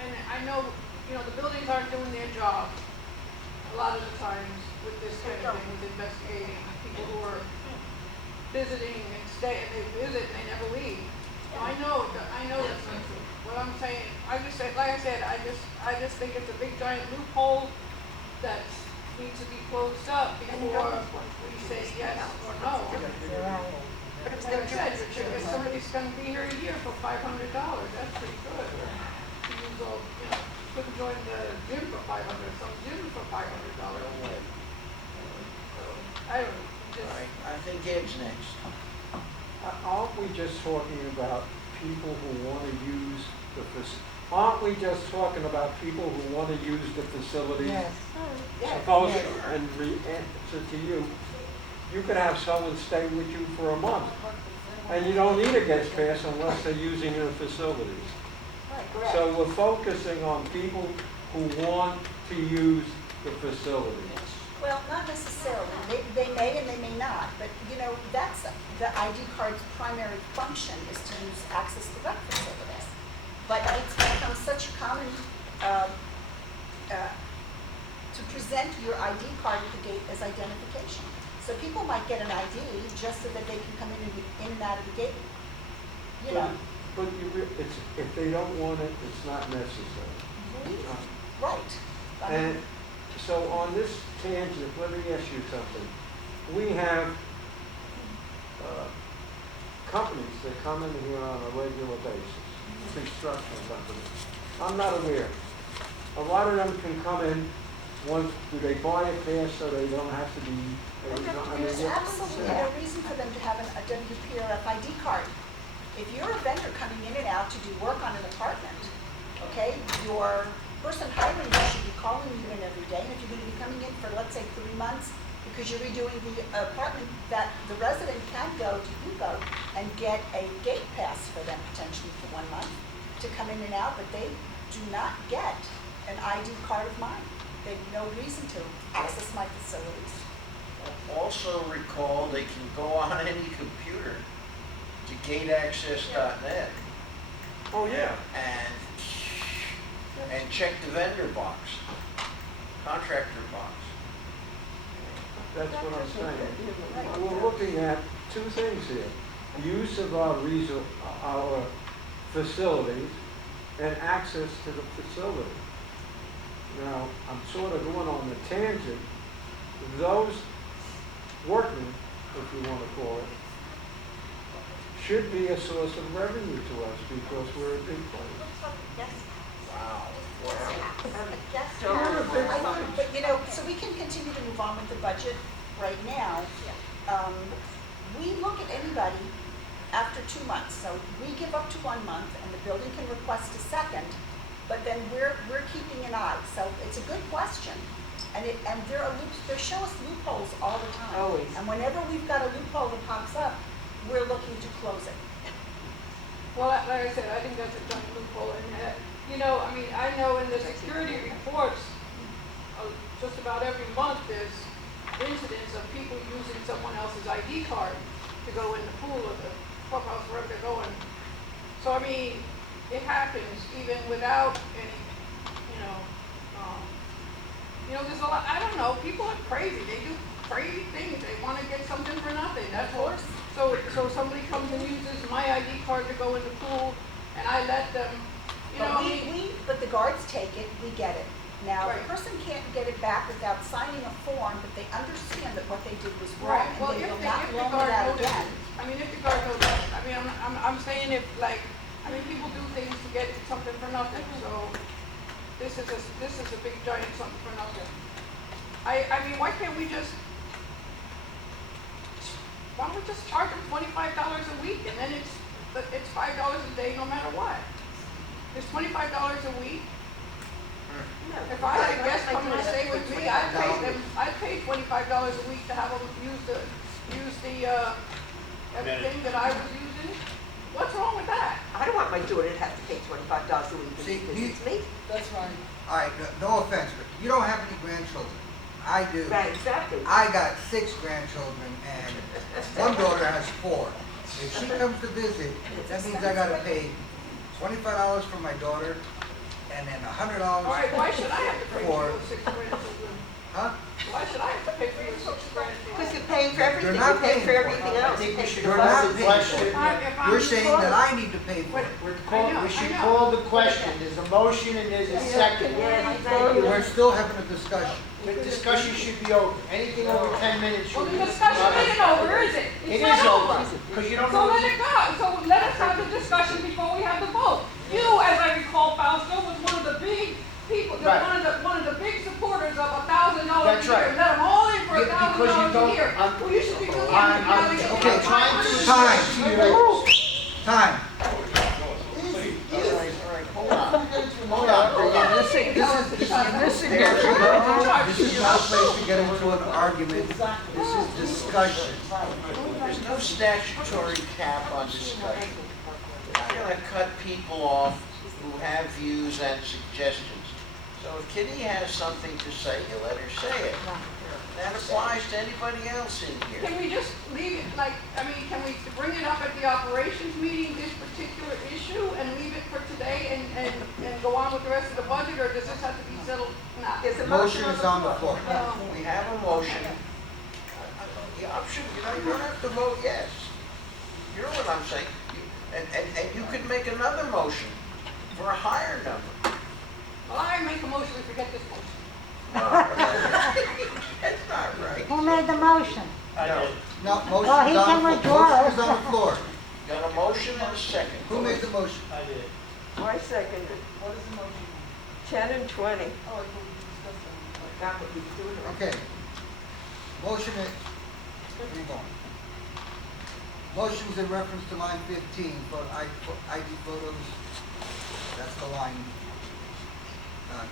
and I know, the buildings aren't doing their job a lot of the times with this kind of thing, with investigating, people who are visiting and stay, and they visit and they never leave. So I know that's not true. What I'm saying, like I said, I just think it's a big giant loophole that needs to be closed up before we say yes or no. You're right. But it's Like no I said, difference. if somebody's gonna be here a year for $500, that's pretty good. To use all, couldn't join the gym for $500, some gyms for $500. So, I don't know, All just, right, I think Ed's next. Aren't we just talking about people who want to use the aren't we just talking about people who want to use the facilities? Yes. Suppose, Yes. and answer to you, you could have someone stay with you for a month, and you don't need a guest pass unless they're using your facilities. Right, So we're focusing on people who want to use the facilities. Well, not necessarily. They may and they may not, but you know, that's the ID card's primary function is to use access to rec facilities. But it's become such a common, to present your ID card at the gate as identification. So people might get an ID just so that they can come in and out of the gate. You know, But if they don't want it, it's not necessary. right. I mean, And so on this tangent, let me ask you something. We have companies that come in here on a regular basis, construction companies. I'm not aware. A lot of them can come in, once, do they buy a pass so they don't have to be? There's absolutely no reason for them to have a WPRF ID card. If you're a vendor coming in and out to do work on an apartment, okay, your person hiring you should be calling you in every day. And if you're going to be coming in for, let's say, 3 months, because you're redoing the apartment, that the resident can go to Hugo and get a gate pass for them potentially for 1 month to come in and out, but they do not get an ID card of mine. They have no reason to access my facilities. Also recall, they can go on any computer to gateaccess.net. Oh, yeah. And check the vendor box, contractor box. That's what I'm saying. We're looking at two things here. Use of our facilities and access to the facility. Now, I'm sort of going on the tangent. Those workmen, if you want to call it, should be a source of revenue to us because we're a big place. Yes. Wow. Yes, We're a big place. but you know, so we can continue to move on with the budget right now. We look at anybody after 2 months, so we give up to 1 month and the building can request a second, but then we're keeping an eye. So it's a good question. And there are loops, they show us loopholes all the time. Always. And whenever we've got a loophole that pops up, we're looking to close it. well, like I said, I think that's a giant loophole. And, you know, I mean, I know in the security reports, just about every month, there's incidents of people using someone else's ID card to go in the pool or the clubhouse, wherever they're going. So, I mean, it happens even without any, there's a lot, I don't know, people are crazy. They do crazy things. They want to get something for nothing. That's all. So somebody comes and uses my ID card to go in the pool, and I let them, But the guards take it, we get it. Now, Right. the person can't get it back without signing a form, but they understand that what they did was wrong, Right, and well, they if will the not loan guard it out notices, again. if the guard notices, I'm saying if, people do things to get something for nothing, so this is a big giant something for nothing. Why can't we just, why don't we just charge them $25 a week, and then it's $5 a day no matter what? It's $25 a week. If I had a guest coming to stay with me, I'd pay $25 a week to have them use the everything that I was using. What's wrong with that? I don't want my daughter to have to pay $25 a week to See, visit me. That's right. All right, no offense, but you don't have any grandchildren. I do. Right, exactly. I got 6 grandchildren, and one daughter has 4. If she comes to visit, that means I gotta pay $25 for my daughter, and then $100 All right, why should I have to pay for for, your 6 grandchildren? huh? Why should I have to pay for your 6 grandchildren? Because you're paying for everything, You're not you're paying for paying for it. everything I else. think we should You're call not the paying question. If I'm You're saying that I need to pay for it. We should call the question. There's a motion and there's a second. Yes, thank you. We're still having a discussion. The discussion should be over. Anything over 10 minutes Well, should the be. discussion isn't over, is it? It It's is not over, over. because you don't So know. let it go. So let us have the discussion before we have the vote. You, as I recall, Fausto, was one of the big Right. one of the big supporters of $1,000 a That's year. right. Let them all in for Yeah, because you $1,000 don't- a year. I'm- Well, you should be doing Okay, trying to Time. time. Hold on. Hold on. This is not a place to get into an argument. This is discussion. There's no statutory cap on discussion. We're not gonna cut people off who have views and suggestions. So if Kitty has something to say, you let her say it. That applies to anybody else in here. Can we just leave it like, I mean, can we bring it up at the operations meeting, this particular issue, and leave it for today and go on with the rest of the budget, or does this have to be settled now? There's a Motion is on the floor. We have a motion. The option, you don't have to vote yes. You know what I'm saying? And you could make another motion for a higher number. Well, I make a motion, we forget this motion. That's not right. Who made the motion? I did. No, Well, he motion is can on the withdraw motion it. is on the floor. Got a motion and a second. Who made the motion? I did. I second it. What is the motion? 10 and 20. Oh, we discussed it. Not what we were doing. Okay. Motion is, where you going? Motion's in reference to line 15, for ID photos, that's the line.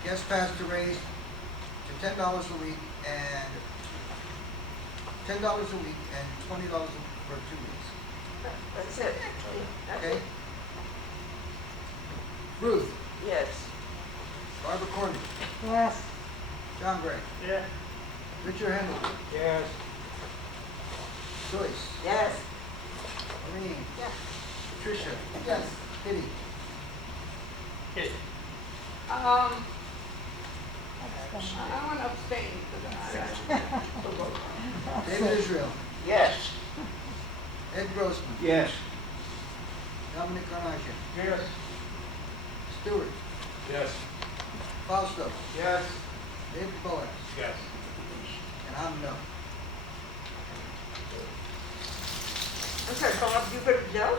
Guest pass to raise to $10 a week and $10 a week and $20 for 2 weeks. That's it. Okay? Ruth, Yes. Barbara Corney, Yes. John Gray, Yeah. Richard Henry, Yes. Joyce, Yes. Maureen, Yes. Patricia, Yes. Kitty, Okay. I want to abstain because David Israel, Yes. Ed Grossman, Yes. Dominic Carnation, Yes. Stewart, Yes. Fausto, Yes. David Boaz, Yes. and I'm no. Okay, Bob, you voted no?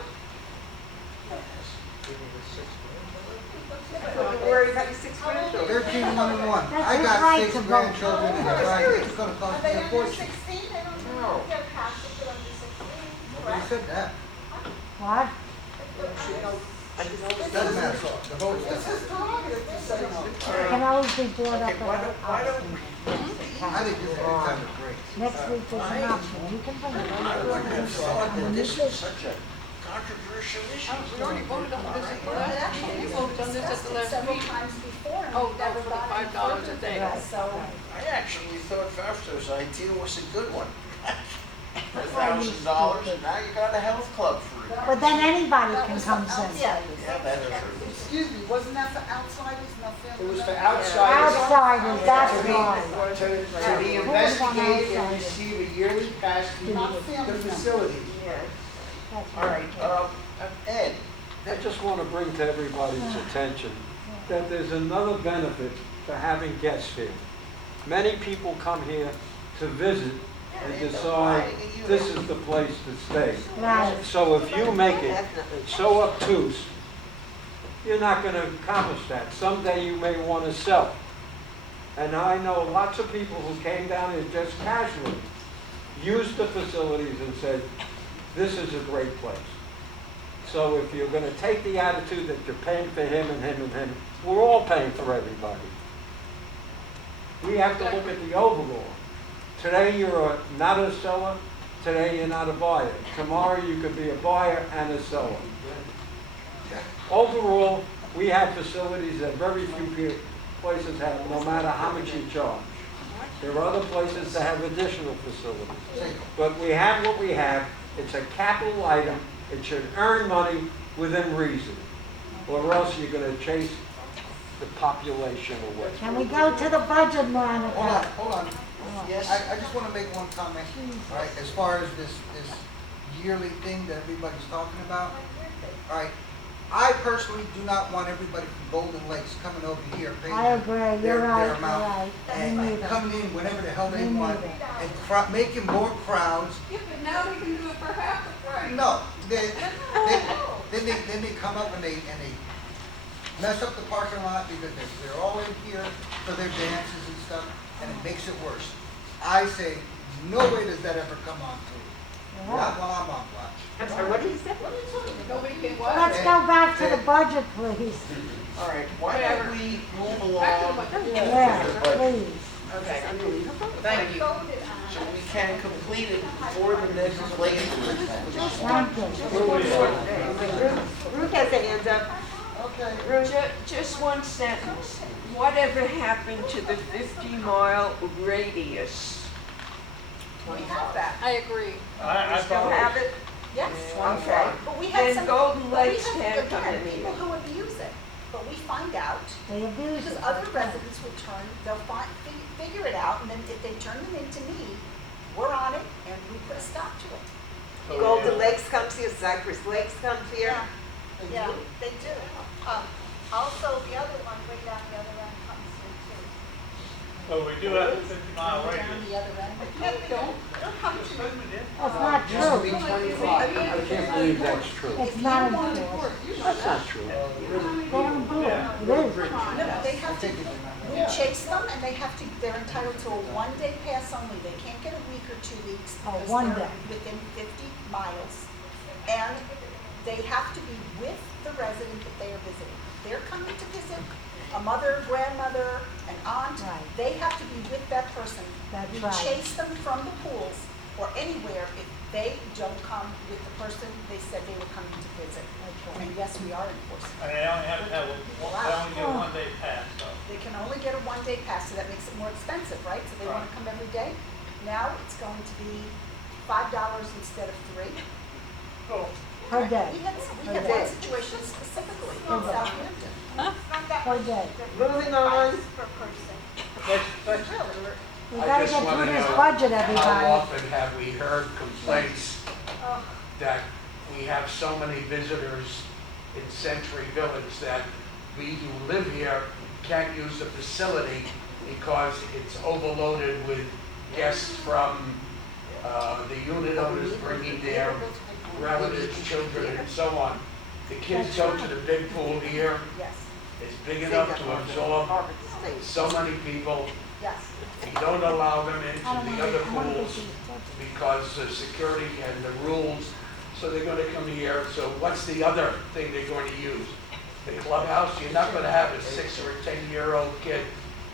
I thought you were worried about your 6 grandchildren. 13, 1, and 1. That's I his got right 6 to vote. grandchildren, and it's gonna cost me a fortune. No. Nobody said that. What? Doesn't matter, the vote is done. It can always be brought up Okay, why don't we? I think this is a time of grace. next week is an option. You can bring it I up. wouldn't have thought that this was such a controversial issue. we already voted on this at the last meeting. You voted on this at the last Several meeting. times before, and Oh, we've that never was for the gotten any $5 a further day. than that, so. I actually thought Fausto's idea was a good one. For $1,000, and now you got a health club for it. But then anybody can come in. Yeah, that's true. Excuse me, wasn't that for outsiders, not family? It was for members? outsiders. Outsiders, that's To be- why. To be investigated and receive a yearly pass to Not the family members. facility. That's All right, Ed, I just want to bring to everybody's attention that there's another benefit to having guests here. Many people come here to visit and decide this is the place to stay. Right. So if you make it so obtuse, you're not going to accomplish that. Someday you may want to sell. And I know lots of people who came down here just casually, used the facilities and said, this is a great place. So if you're going to take the attitude that you're paying for him and him and him, we're all paying for everybody. We have to look at the overall. Today you're not a seller, today you're not a buyer. Tomorrow you could be a buyer and a seller. Overall, we have facilities that very few places have, no matter how much you charge. There are other places that have additional facilities. But we have what we have. It's a capital item. It should earn money within reason. Or else you're going to chase the population away. Can we go to the budget, Monica? Hold on. yes? I just want to make one comment, all right, as far as this yearly thing that everybody's talking about. All right, I personally do not want everybody from Golden Lakes coming over here paying I agree, their you're right, their amount you're right. Me and neither. coming in whenever the hell they Me want neither. and making more crowds. Yeah, but now we can do it for half the price. No, then they come up and they mess up the parking lot because they're all in here for their dances and stuff, and it makes it worse. I say, no way does that ever come on through. Not while I'm on watch. I'm sorry, what did he say? Nobody can watch. Let's go back to the budget, please. All right, why don't we move along Yeah, please. Okay, thank you. so we can complete it before the next legislature. Thank you. Ruth has a hand up. Just one sentence. Whatever happened to the 50-mile radius? We have that. I agree. I Still thought have it? Yes. Okay. But we had Then some, Golden but we Lakes have, can't come again, in people here. who abuse it. But we find out, They abuse because it. other residents will they'll figure it out, and then if they turn them into me, we're on it, and we put a stop to it. Golden Lakes comes here, Cypress Lakes comes here. Yeah, they do. Also, the other one, way down the other end comes in too. So we do have a 50-mile Down radius. the other end. No, they don't. They don't come to me. That's not Used to be true. 25. I can't believe that's true. It's not enforced. That's not true. They don't do it. It is. No, they have to, we chase them, and they're entitled to a one-day pass only. They can't get a week or 2 weeks Oh, because one they're day. within 50 miles. And they have to be with the resident that they are visiting. They're coming to visit a mother, grandmother, an aunt. Right. They have to be with that person. That's We right. chase them from the pools or anywhere if they don't come with the person they said they were coming to visit. And yes, we are enforcing. And they only have to have they only get a one-day pass, so. They can only get a one-day pass, so that makes it more expensive, right? So they want to come every day. Now it's going to be $5 instead of $3. Oh. Per day. We had one situation specifically in Southampton. Per day. Moving on. Let's, We I gotta just get wanna through this know budget, How everybody. often have we heard complaints that we have so many visitors in Century Village that we who live here can't use the facility because it's overloaded with guests from the unit owners bringing their relatives, children, and so on. The kids go to the big pool here. Yes, It's big enough to absorb so many people. yes. We don't allow them I into don't the wanna- other I wanna get pools through this budget. because the security and the rules, so they're gonna come here. So what's the other thing they're going to use? The clubhouse? You're not gonna have a 6 or a 10-year-old kid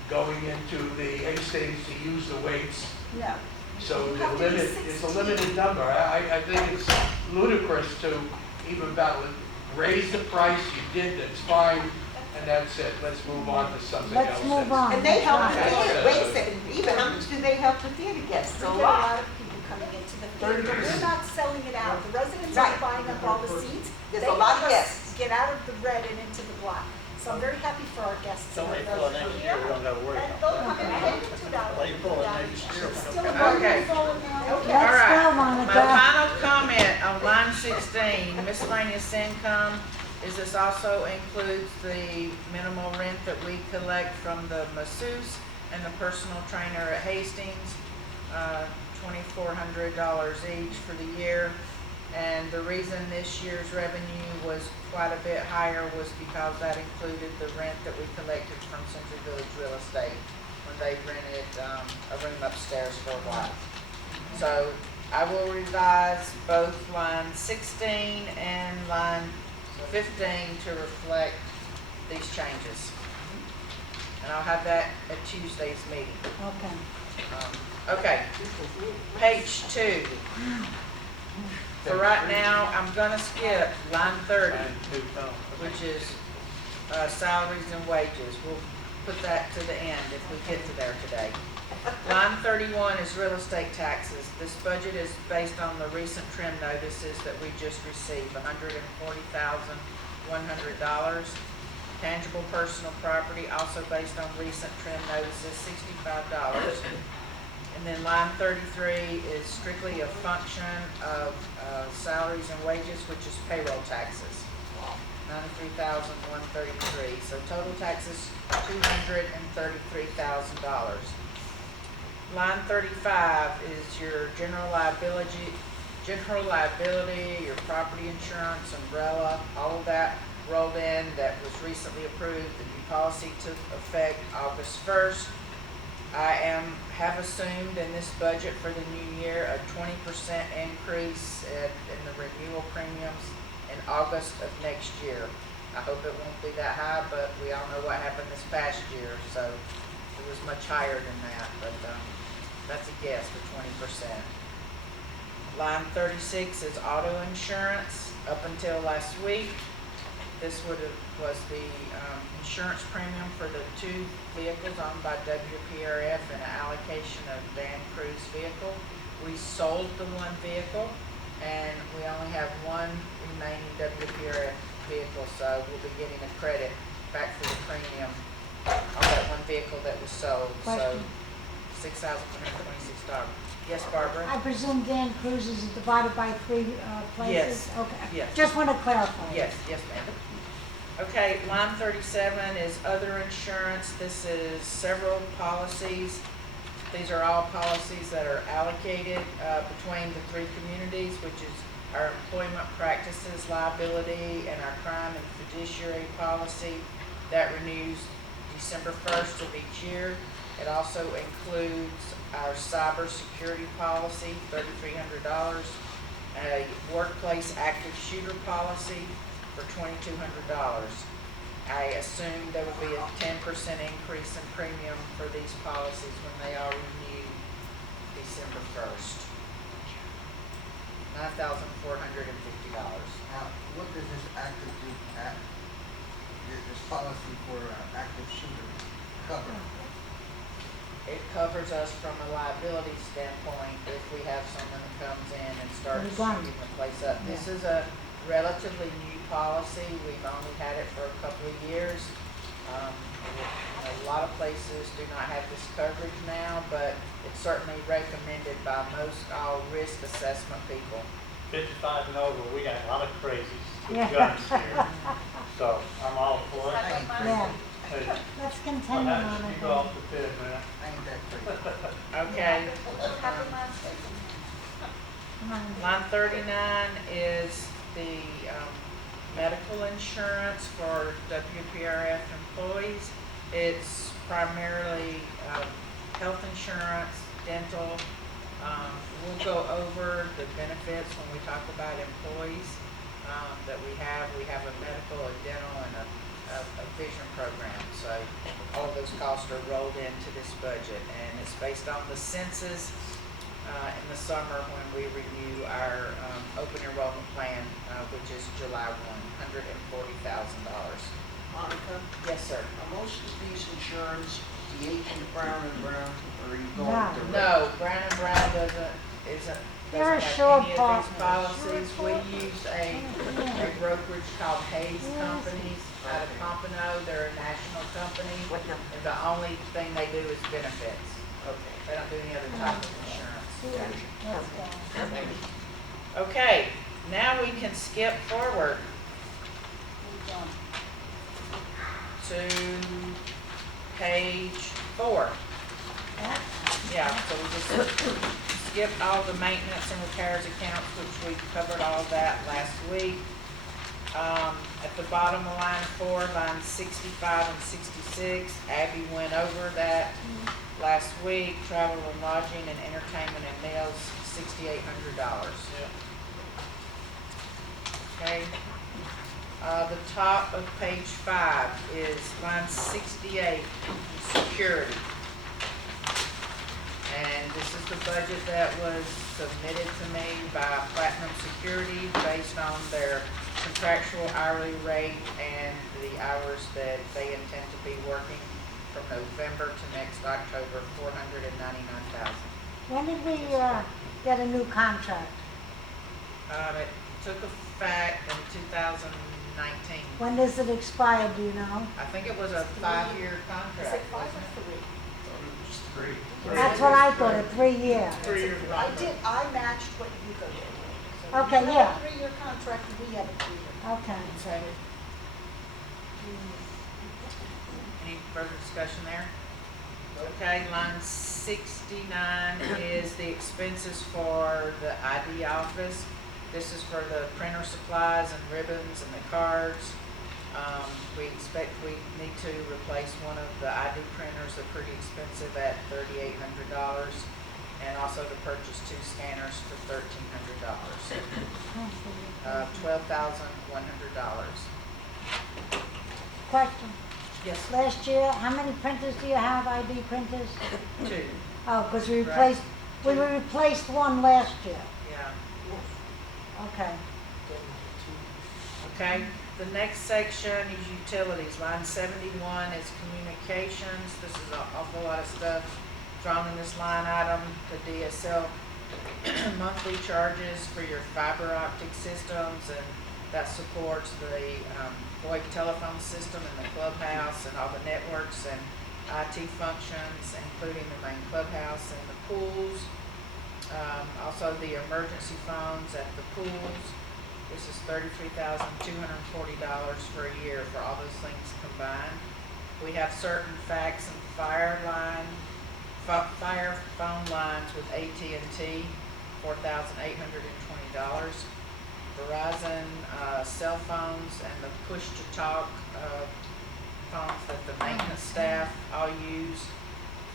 going into the Hastings to use the weights. No. So You the have to be limit, it's a 16. limited number. I think it's ludicrous to even battle it. Raise the price, you did, that's fine, and that's it. Let's move on to something else. Let's move on. And they help the That's right. theater, wait a second, even how much do they help the theater guests? We A get a lot. lot of people coming into the theater, but we're not selling it out. The residents Right. are buying up all the seats. There's They a lot of help us guests. Get out of the red and into the black. So I'm very happy for our guests. Don't wait till next year, we don't gotta worry And about they'll that. come and pay the $2. Wait till next year. Still a Okay. Okay. All Let's right. go, My Monica. final comment on line 16, miscellaneous income, is this also includes the minimal rent that we collect from the masseuse and the personal trainer at Hastings, $2,400 each for the year. And the reason this year's revenue was quite a bit higher was because that included the rent that we collected from Century Village Real Estate when they rented a room upstairs for a while. So I will revise both line 16 and line 15 to reflect these changes. And I'll have that at Tuesday's meeting. Okay. Okay, page 2. For right now, I'm gonna skip line 30, which is salaries and wages. We'll put that to the end if we get to there today. Line 31 is real estate taxes. This budget is based on the recent trim notices that we just received, $140,100. Tangible personal property, also based on recent trim notices, $65. And then line 33 is strictly a function of salaries and wages, which is payroll taxes, $93,133. So total taxes, $233,000. Line 35 is your general liability, your property insurance, umbrella, all of that rolled in that was recently approved. The new policy took effect August 1st. I have assumed in this budget for the new year a 20% increase in the renewal premiums in August of next year. I hope it won't be that high, but we all know what happened this past year, so it was much higher than that, but that's a guess for 20%. Line 36 is auto insurance. Up until last week, this was the insurance premium for the 2 vehicles owned by WPRF and an allocation of van cruise vehicle. We sold the 1 vehicle, and we only have 1 remaining WPRF vehicle, so we'll be getting a credit back for the premium on that 1 vehicle that was sold. Question. So $6,126. Yes, Barbara? I presume Dan Cruz is divided by 3 places? Yes. Okay. Yes. Just want to clarify. Yes, yes, ma'am. Okay, line 37 is other insurance. This is several policies. These are all policies that are allocated between the 3 communities, which is our employment practices liability and our crime and fiduciary policy that renews December 1st of each year. It also includes our cyber security policy, $3,300, a workplace active shooter policy for $2,200. I assume there would be a 10% increase in premium for these policies when they are renewed December 1st. $9,450. Now, what does this active do, this policy for active shooter cover? It covers us from a liability standpoint if we have someone that comes in and starts shooting the place up. This is a relatively new policy. We've only had it for a couple of years. A lot of places do not have this coverage now, but it's certainly recommended by most all risk assessment people. 55 and over, we got a lot of crazies with guns here. So I'm all for it. Yeah. Hey, Let's continue perhaps on. you go off the bed, man. I ain't that crazy. Okay. Come on. Line 39 is the medical insurance for WPRF employees. It's primarily health insurance, dental. We'll go over the benefits when we talk about employees that we have. We have a medical, a dental, and a vision program. So all of those costs are rolled into this budget, and it's based on the census in the summer when we renew our open enrollment plan, which is July 1, $140,000. Monica, Yes, sir. are most of these insurance DH and Brown & Brown, or are you going No. direct? No, Brown & Brown isn't They're a have sure any of partner. these policies. We use a brokerage called Hayes Companies out of Pompano. They're a national company, and the only thing they do is benefits. Okay. They don't do any other type of insurance. Let's go. Okay, now we can skip forward to page 4. Yeah, so we just skipped all the maintenance and repairs accounts, which we covered all of that last week. At the bottom of line 4, lines 65 and 66, Abby went over that last week. Travel and lodging and entertainment and meals, $6,800. Okay. The top of page 5 is line 68, security. And this is the budget that was submitted to me by Platinum Security based on their contractual hourly rate and the hours that they intend to be working from November to next October, $499,000. When did we get a new contract? It took effect in 2019. When does it expire, do you know? I think it was a 5-year contract, wasn't it? That's what I thought, a 3-year. I matched what you go did. So Okay, you yeah. have a 3-year contract, and we have a 3-year. Okay. Any further discussion there? Okay, line 69 is the expenses for the ID office. This is for the printer supplies and ribbons and the cards. We expect we need to replace one of the ID printers, they're pretty expensive at $3,800, and also to purchase 2 scanners for $1,300. $12,100. Question. Yes, Last year, how many printers do you have, ID printers? 2. Oh, because we Right. replaced one last year. Yeah. Okay. Okay, the next section is utilities. Line 71 is communications. This is an awful lot of stuff drawn in this line item. The DSL monthly charges for your fiber optic systems, and that supports the VoIP telephone system in the clubhouse and all the networks and IT functions, including the main clubhouse and the pools. Also the emergency phones at the pools. This is $33,240 for a year for all those things combined. We have certain fax and fire phone lines with AT&T, $4,820. Verizon cell phones and the push-to-talk phones that the maintenance staff all use,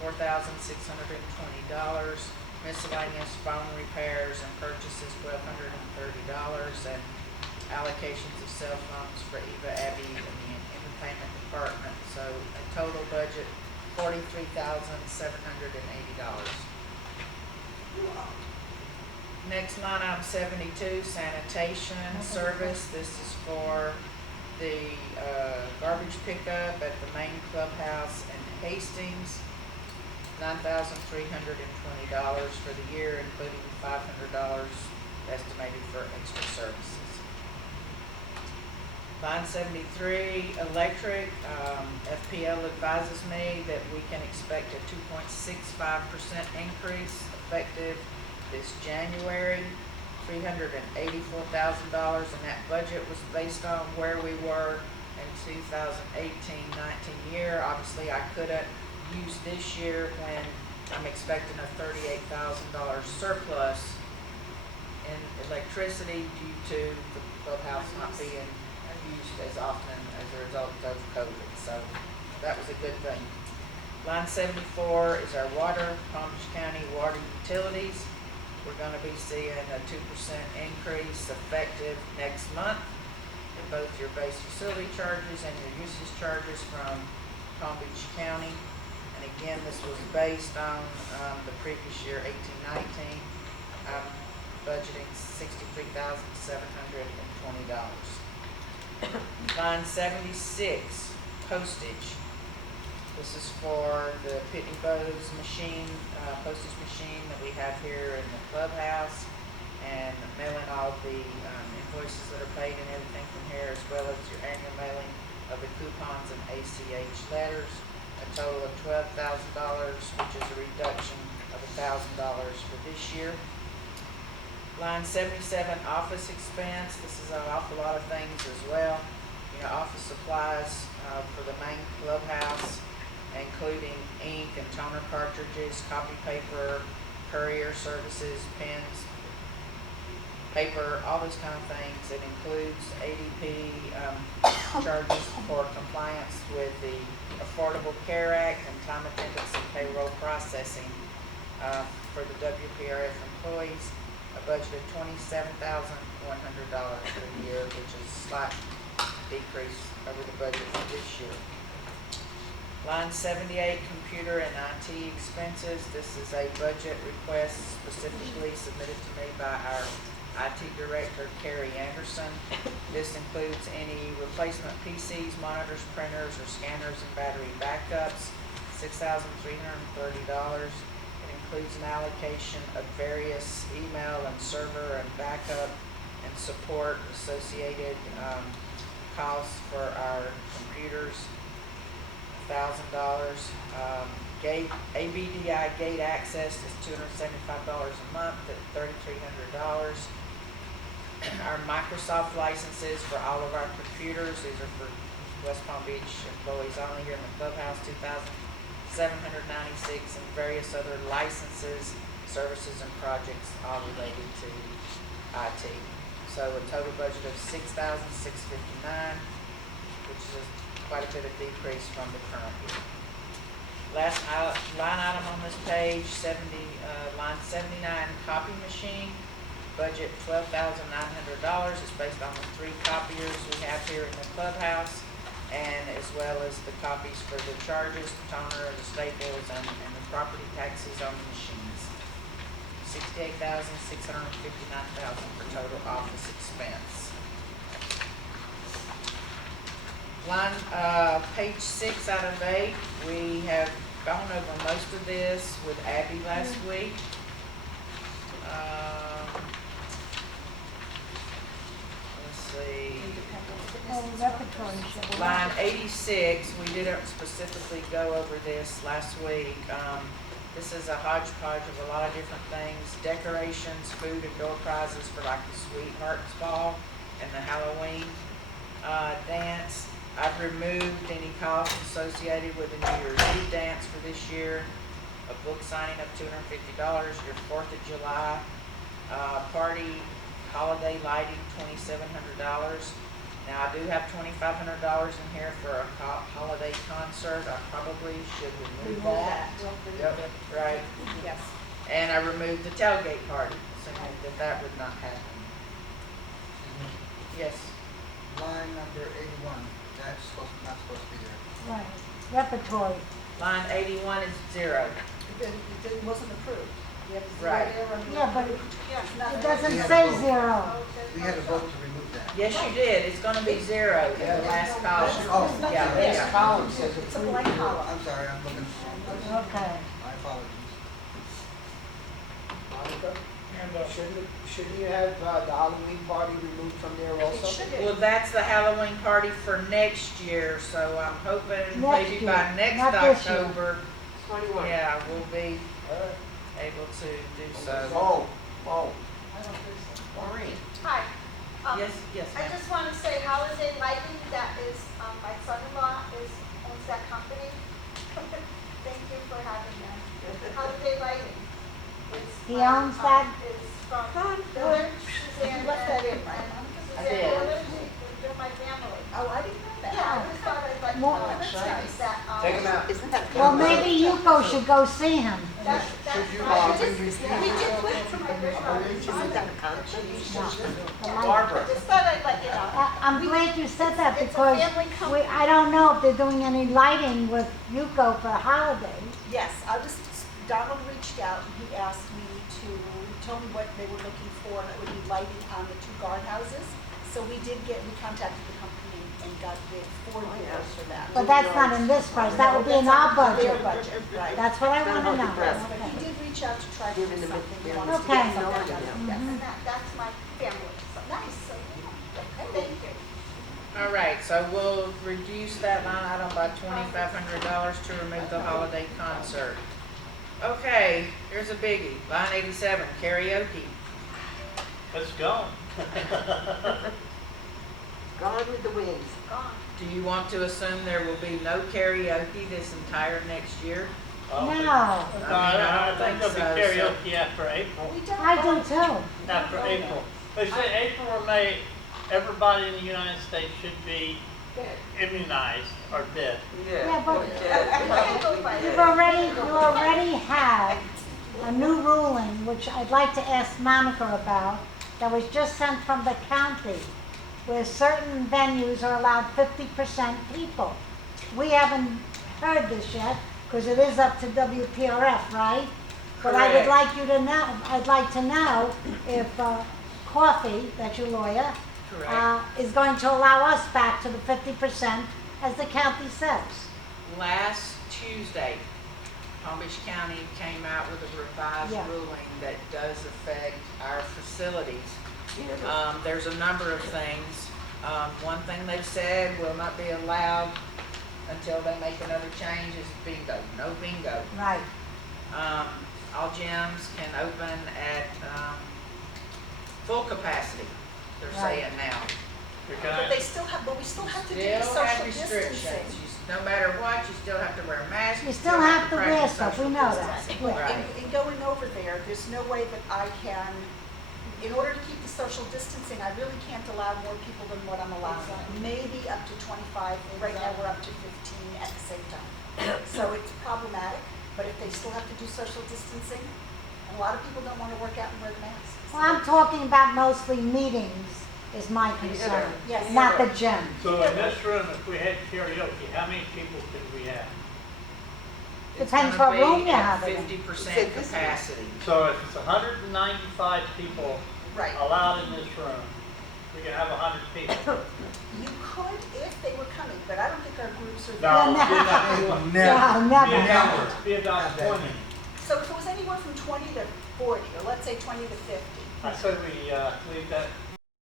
$4,620. Miscellaneous phone repairs and purchases, $1,230, and allocations of cell phones for Eva, Abby, and the entertainment department. So a total budget, $43,780. Next line item 72, sanitation service. This is for the garbage pickup at the main clubhouse in Hastings. $9,320 for the year, including $500 estimated for extra services. Line 73, electric. FPL advises me that we can expect a 2.65% increase effective this January. $384,000, and that budget was based on where we were in 2018-19 year. Obviously, I couldn't use this year when I'm expecting a $38,000 surplus in electricity due to the clubhouse not being used as often as a result of COVID. So that was a good thing. Line 74 is our water, Palm Beach County water utilities. We're going to be seeing a 2% increase effective next month in both your base facility charges and your usage charges from Palm Beach County. And again, this was based on the previous year, 18-19. I'm budgeting $63,720. Line 76, postage. This is for the Pitney Bowes machine, postage machine that we have here in the clubhouse, and mailing all the invoices that are paid and everything from here, as well as your annual mailing of the coupons and ACH letters. A total of $12,000, which is a reduction of $1,000 for this year. Line 77, office expense. This is an awful lot of things as well. You know, office supplies for the main clubhouse, including ink and toner cartridges, copy paper, courier services, pens, paper, all those kind of things. It includes ADP charges for compliance with the Affordable Care Act and time attendance and payroll processing for the WPRF employees. A budget of $27,100 for the year, which is a slight decrease over the budget for this year. Line 78, computer and IT expenses. This is a budget request specifically submitted to me by our IT Director, Carrie Anderson. This includes any replacement PCs, monitors, printers, or scanners and battery backups, $6,330. It includes an allocation of various email and server and backup and support associated costs for our computers, $1,000. ABDI gate access is $275 a month at $3,300. Our Microsoft licenses for all of our computers, these are for West Palm Beach employees only here in the clubhouse, $2,796, and various other licenses, services, and projects all related to IT. So a total budget of $6,659. which is quite a bit of decrease from the current year. Last line item on this page, line 79, copy machine, budget $12,900. It's based on the 3 copiers we have here in the clubhouse, and as well as the copies for the charges, the toner, the staples, and the property taxes on the machines. $68,000, $659,000 for total office expense. Page 6 out of 8, we have gone over most of this with Abby last week. Let's see. Line 86, we didn't specifically go over this last week. This is a hodgepodge of a lot of different things, decorations, food, and door prizes for like the Sweethearts Ball and the Halloween dance. I've removed any costs associated with the New Year's Eve dance for this year, a book signing of $250, your 4th of July party, holiday lighting, $2,700. Now, I do have $2,500 in here for a holiday concert. I probably should remove that. Yep, right. Yes. And I removed the tailgate party, assuming that would not happen. Yes. Line number 81, that's not supposed to be there. Right, repertory. Line 81 is 0. It wasn't approved. You have to Right. Yeah, but it it doesn't We had say a vote. 0. We had a vote to remove that. Yes, you did. It's gonna be 0 in the last column. Oh, Yeah, This yeah. column says It's a approved. blank column. I'm sorry, I'm looking, Okay. my apologies. Monica, And shouldn't you have the Halloween party removed from there also? Well, that's the Halloween party for next year, so I'm hoping Next maybe year, by next not this year. October, 21. yeah, we'll be able to do so. Oh, Maureen. Hi. Yes, yes, I ma'am. just want to say Holiday Lighting, that is, my son-in-law owns that company. Thank you for having them. Holiday Lighting. He owns that? Is from Village, Suzanne, You left that in, and right? I Suzanne did. Village, they're my family. Oh, I didn't know that. Yeah, I just thought I'd let you More- know. That's nice. That, Take him out. Isn't that? Well, maybe Yuko should go see him. That's Should you, right. when you We did put it from my Isn't that a contribution? Barbara. I just thought I'd let you know. I'm glad you said that It's a because family company. I don't know if they're doing any lighting with Yuko for holidays. Yes, Donald reached out and he asked me he told me what they were looking for, and it would be lighting on the 2 guardhouses. So we contacted the company and got bid 4 years for that. But that's not in this price, that would be in our Their budget. budget, right. That's what I want to know. But Okay. he did reach out to try to do Given the something. He bid- wants to Okay. get something done. Mhm. Yes. And that's my family. So nice. So, okay, thank you. All right, so we'll reduce that line item by $2,500 to remove the holiday concert. Okay, here's a biggie, line 87, karaoke. Let's go. Gone with the wind. Gone. Do you want to assume there will be no karaoke this entire next year? No, I think there'll be so. karaoke after April. We don't I do want- too. After April. They say April or May, everybody in the United States should be immunized or dead. Yeah, but I go by you that. already have a new ruling, which I'd like to ask Monica about, that was just sent from the county, where certain venues are allowed 50% people. We haven't heard this yet, because it is up to WPRF, right? But I would Correct. like you to know, I'd like to know if Coffee, that's your lawyer, Correct. is going to allow us back to the 50% as the county says. Last Tuesday, Palm Beach County came out with a revised Yeah. ruling that does affect our facilities. There's a number of things. One thing they've said will not be allowed until they make another change is bingo, no bingo. Right. All gyms can open at full capacity, they're Right. saying now. But we still have to do the Still have social restrictions. distancing. No matter what, you still have to wear a mask. You still have to wear practice stuff, we social know that. distancing. Yeah. Right. In going over there, there's no way that I can, in order to keep the social distancing, I really can't allow more people than what I'm allowing. Maybe up to 25, and right now we're up to 15 at the same time. So it's problematic, but if they still have to do social distancing, and a lot of people don't want to work out and wear masks. Well, I'm talking about mostly meetings is my concern, Yes. not the gym. So in this room, if we had karaoke, how many people could we have? Depends what room you have it in. 50% capacity. So if it's 195 people Right. allowed in this room, we can have 100 people. You could if they were coming, but I don't think our groups are. No, No, Be never. about, be about 20. So if it was anywhere from 20 to 40, or let's say 20 to 50. I said we leave that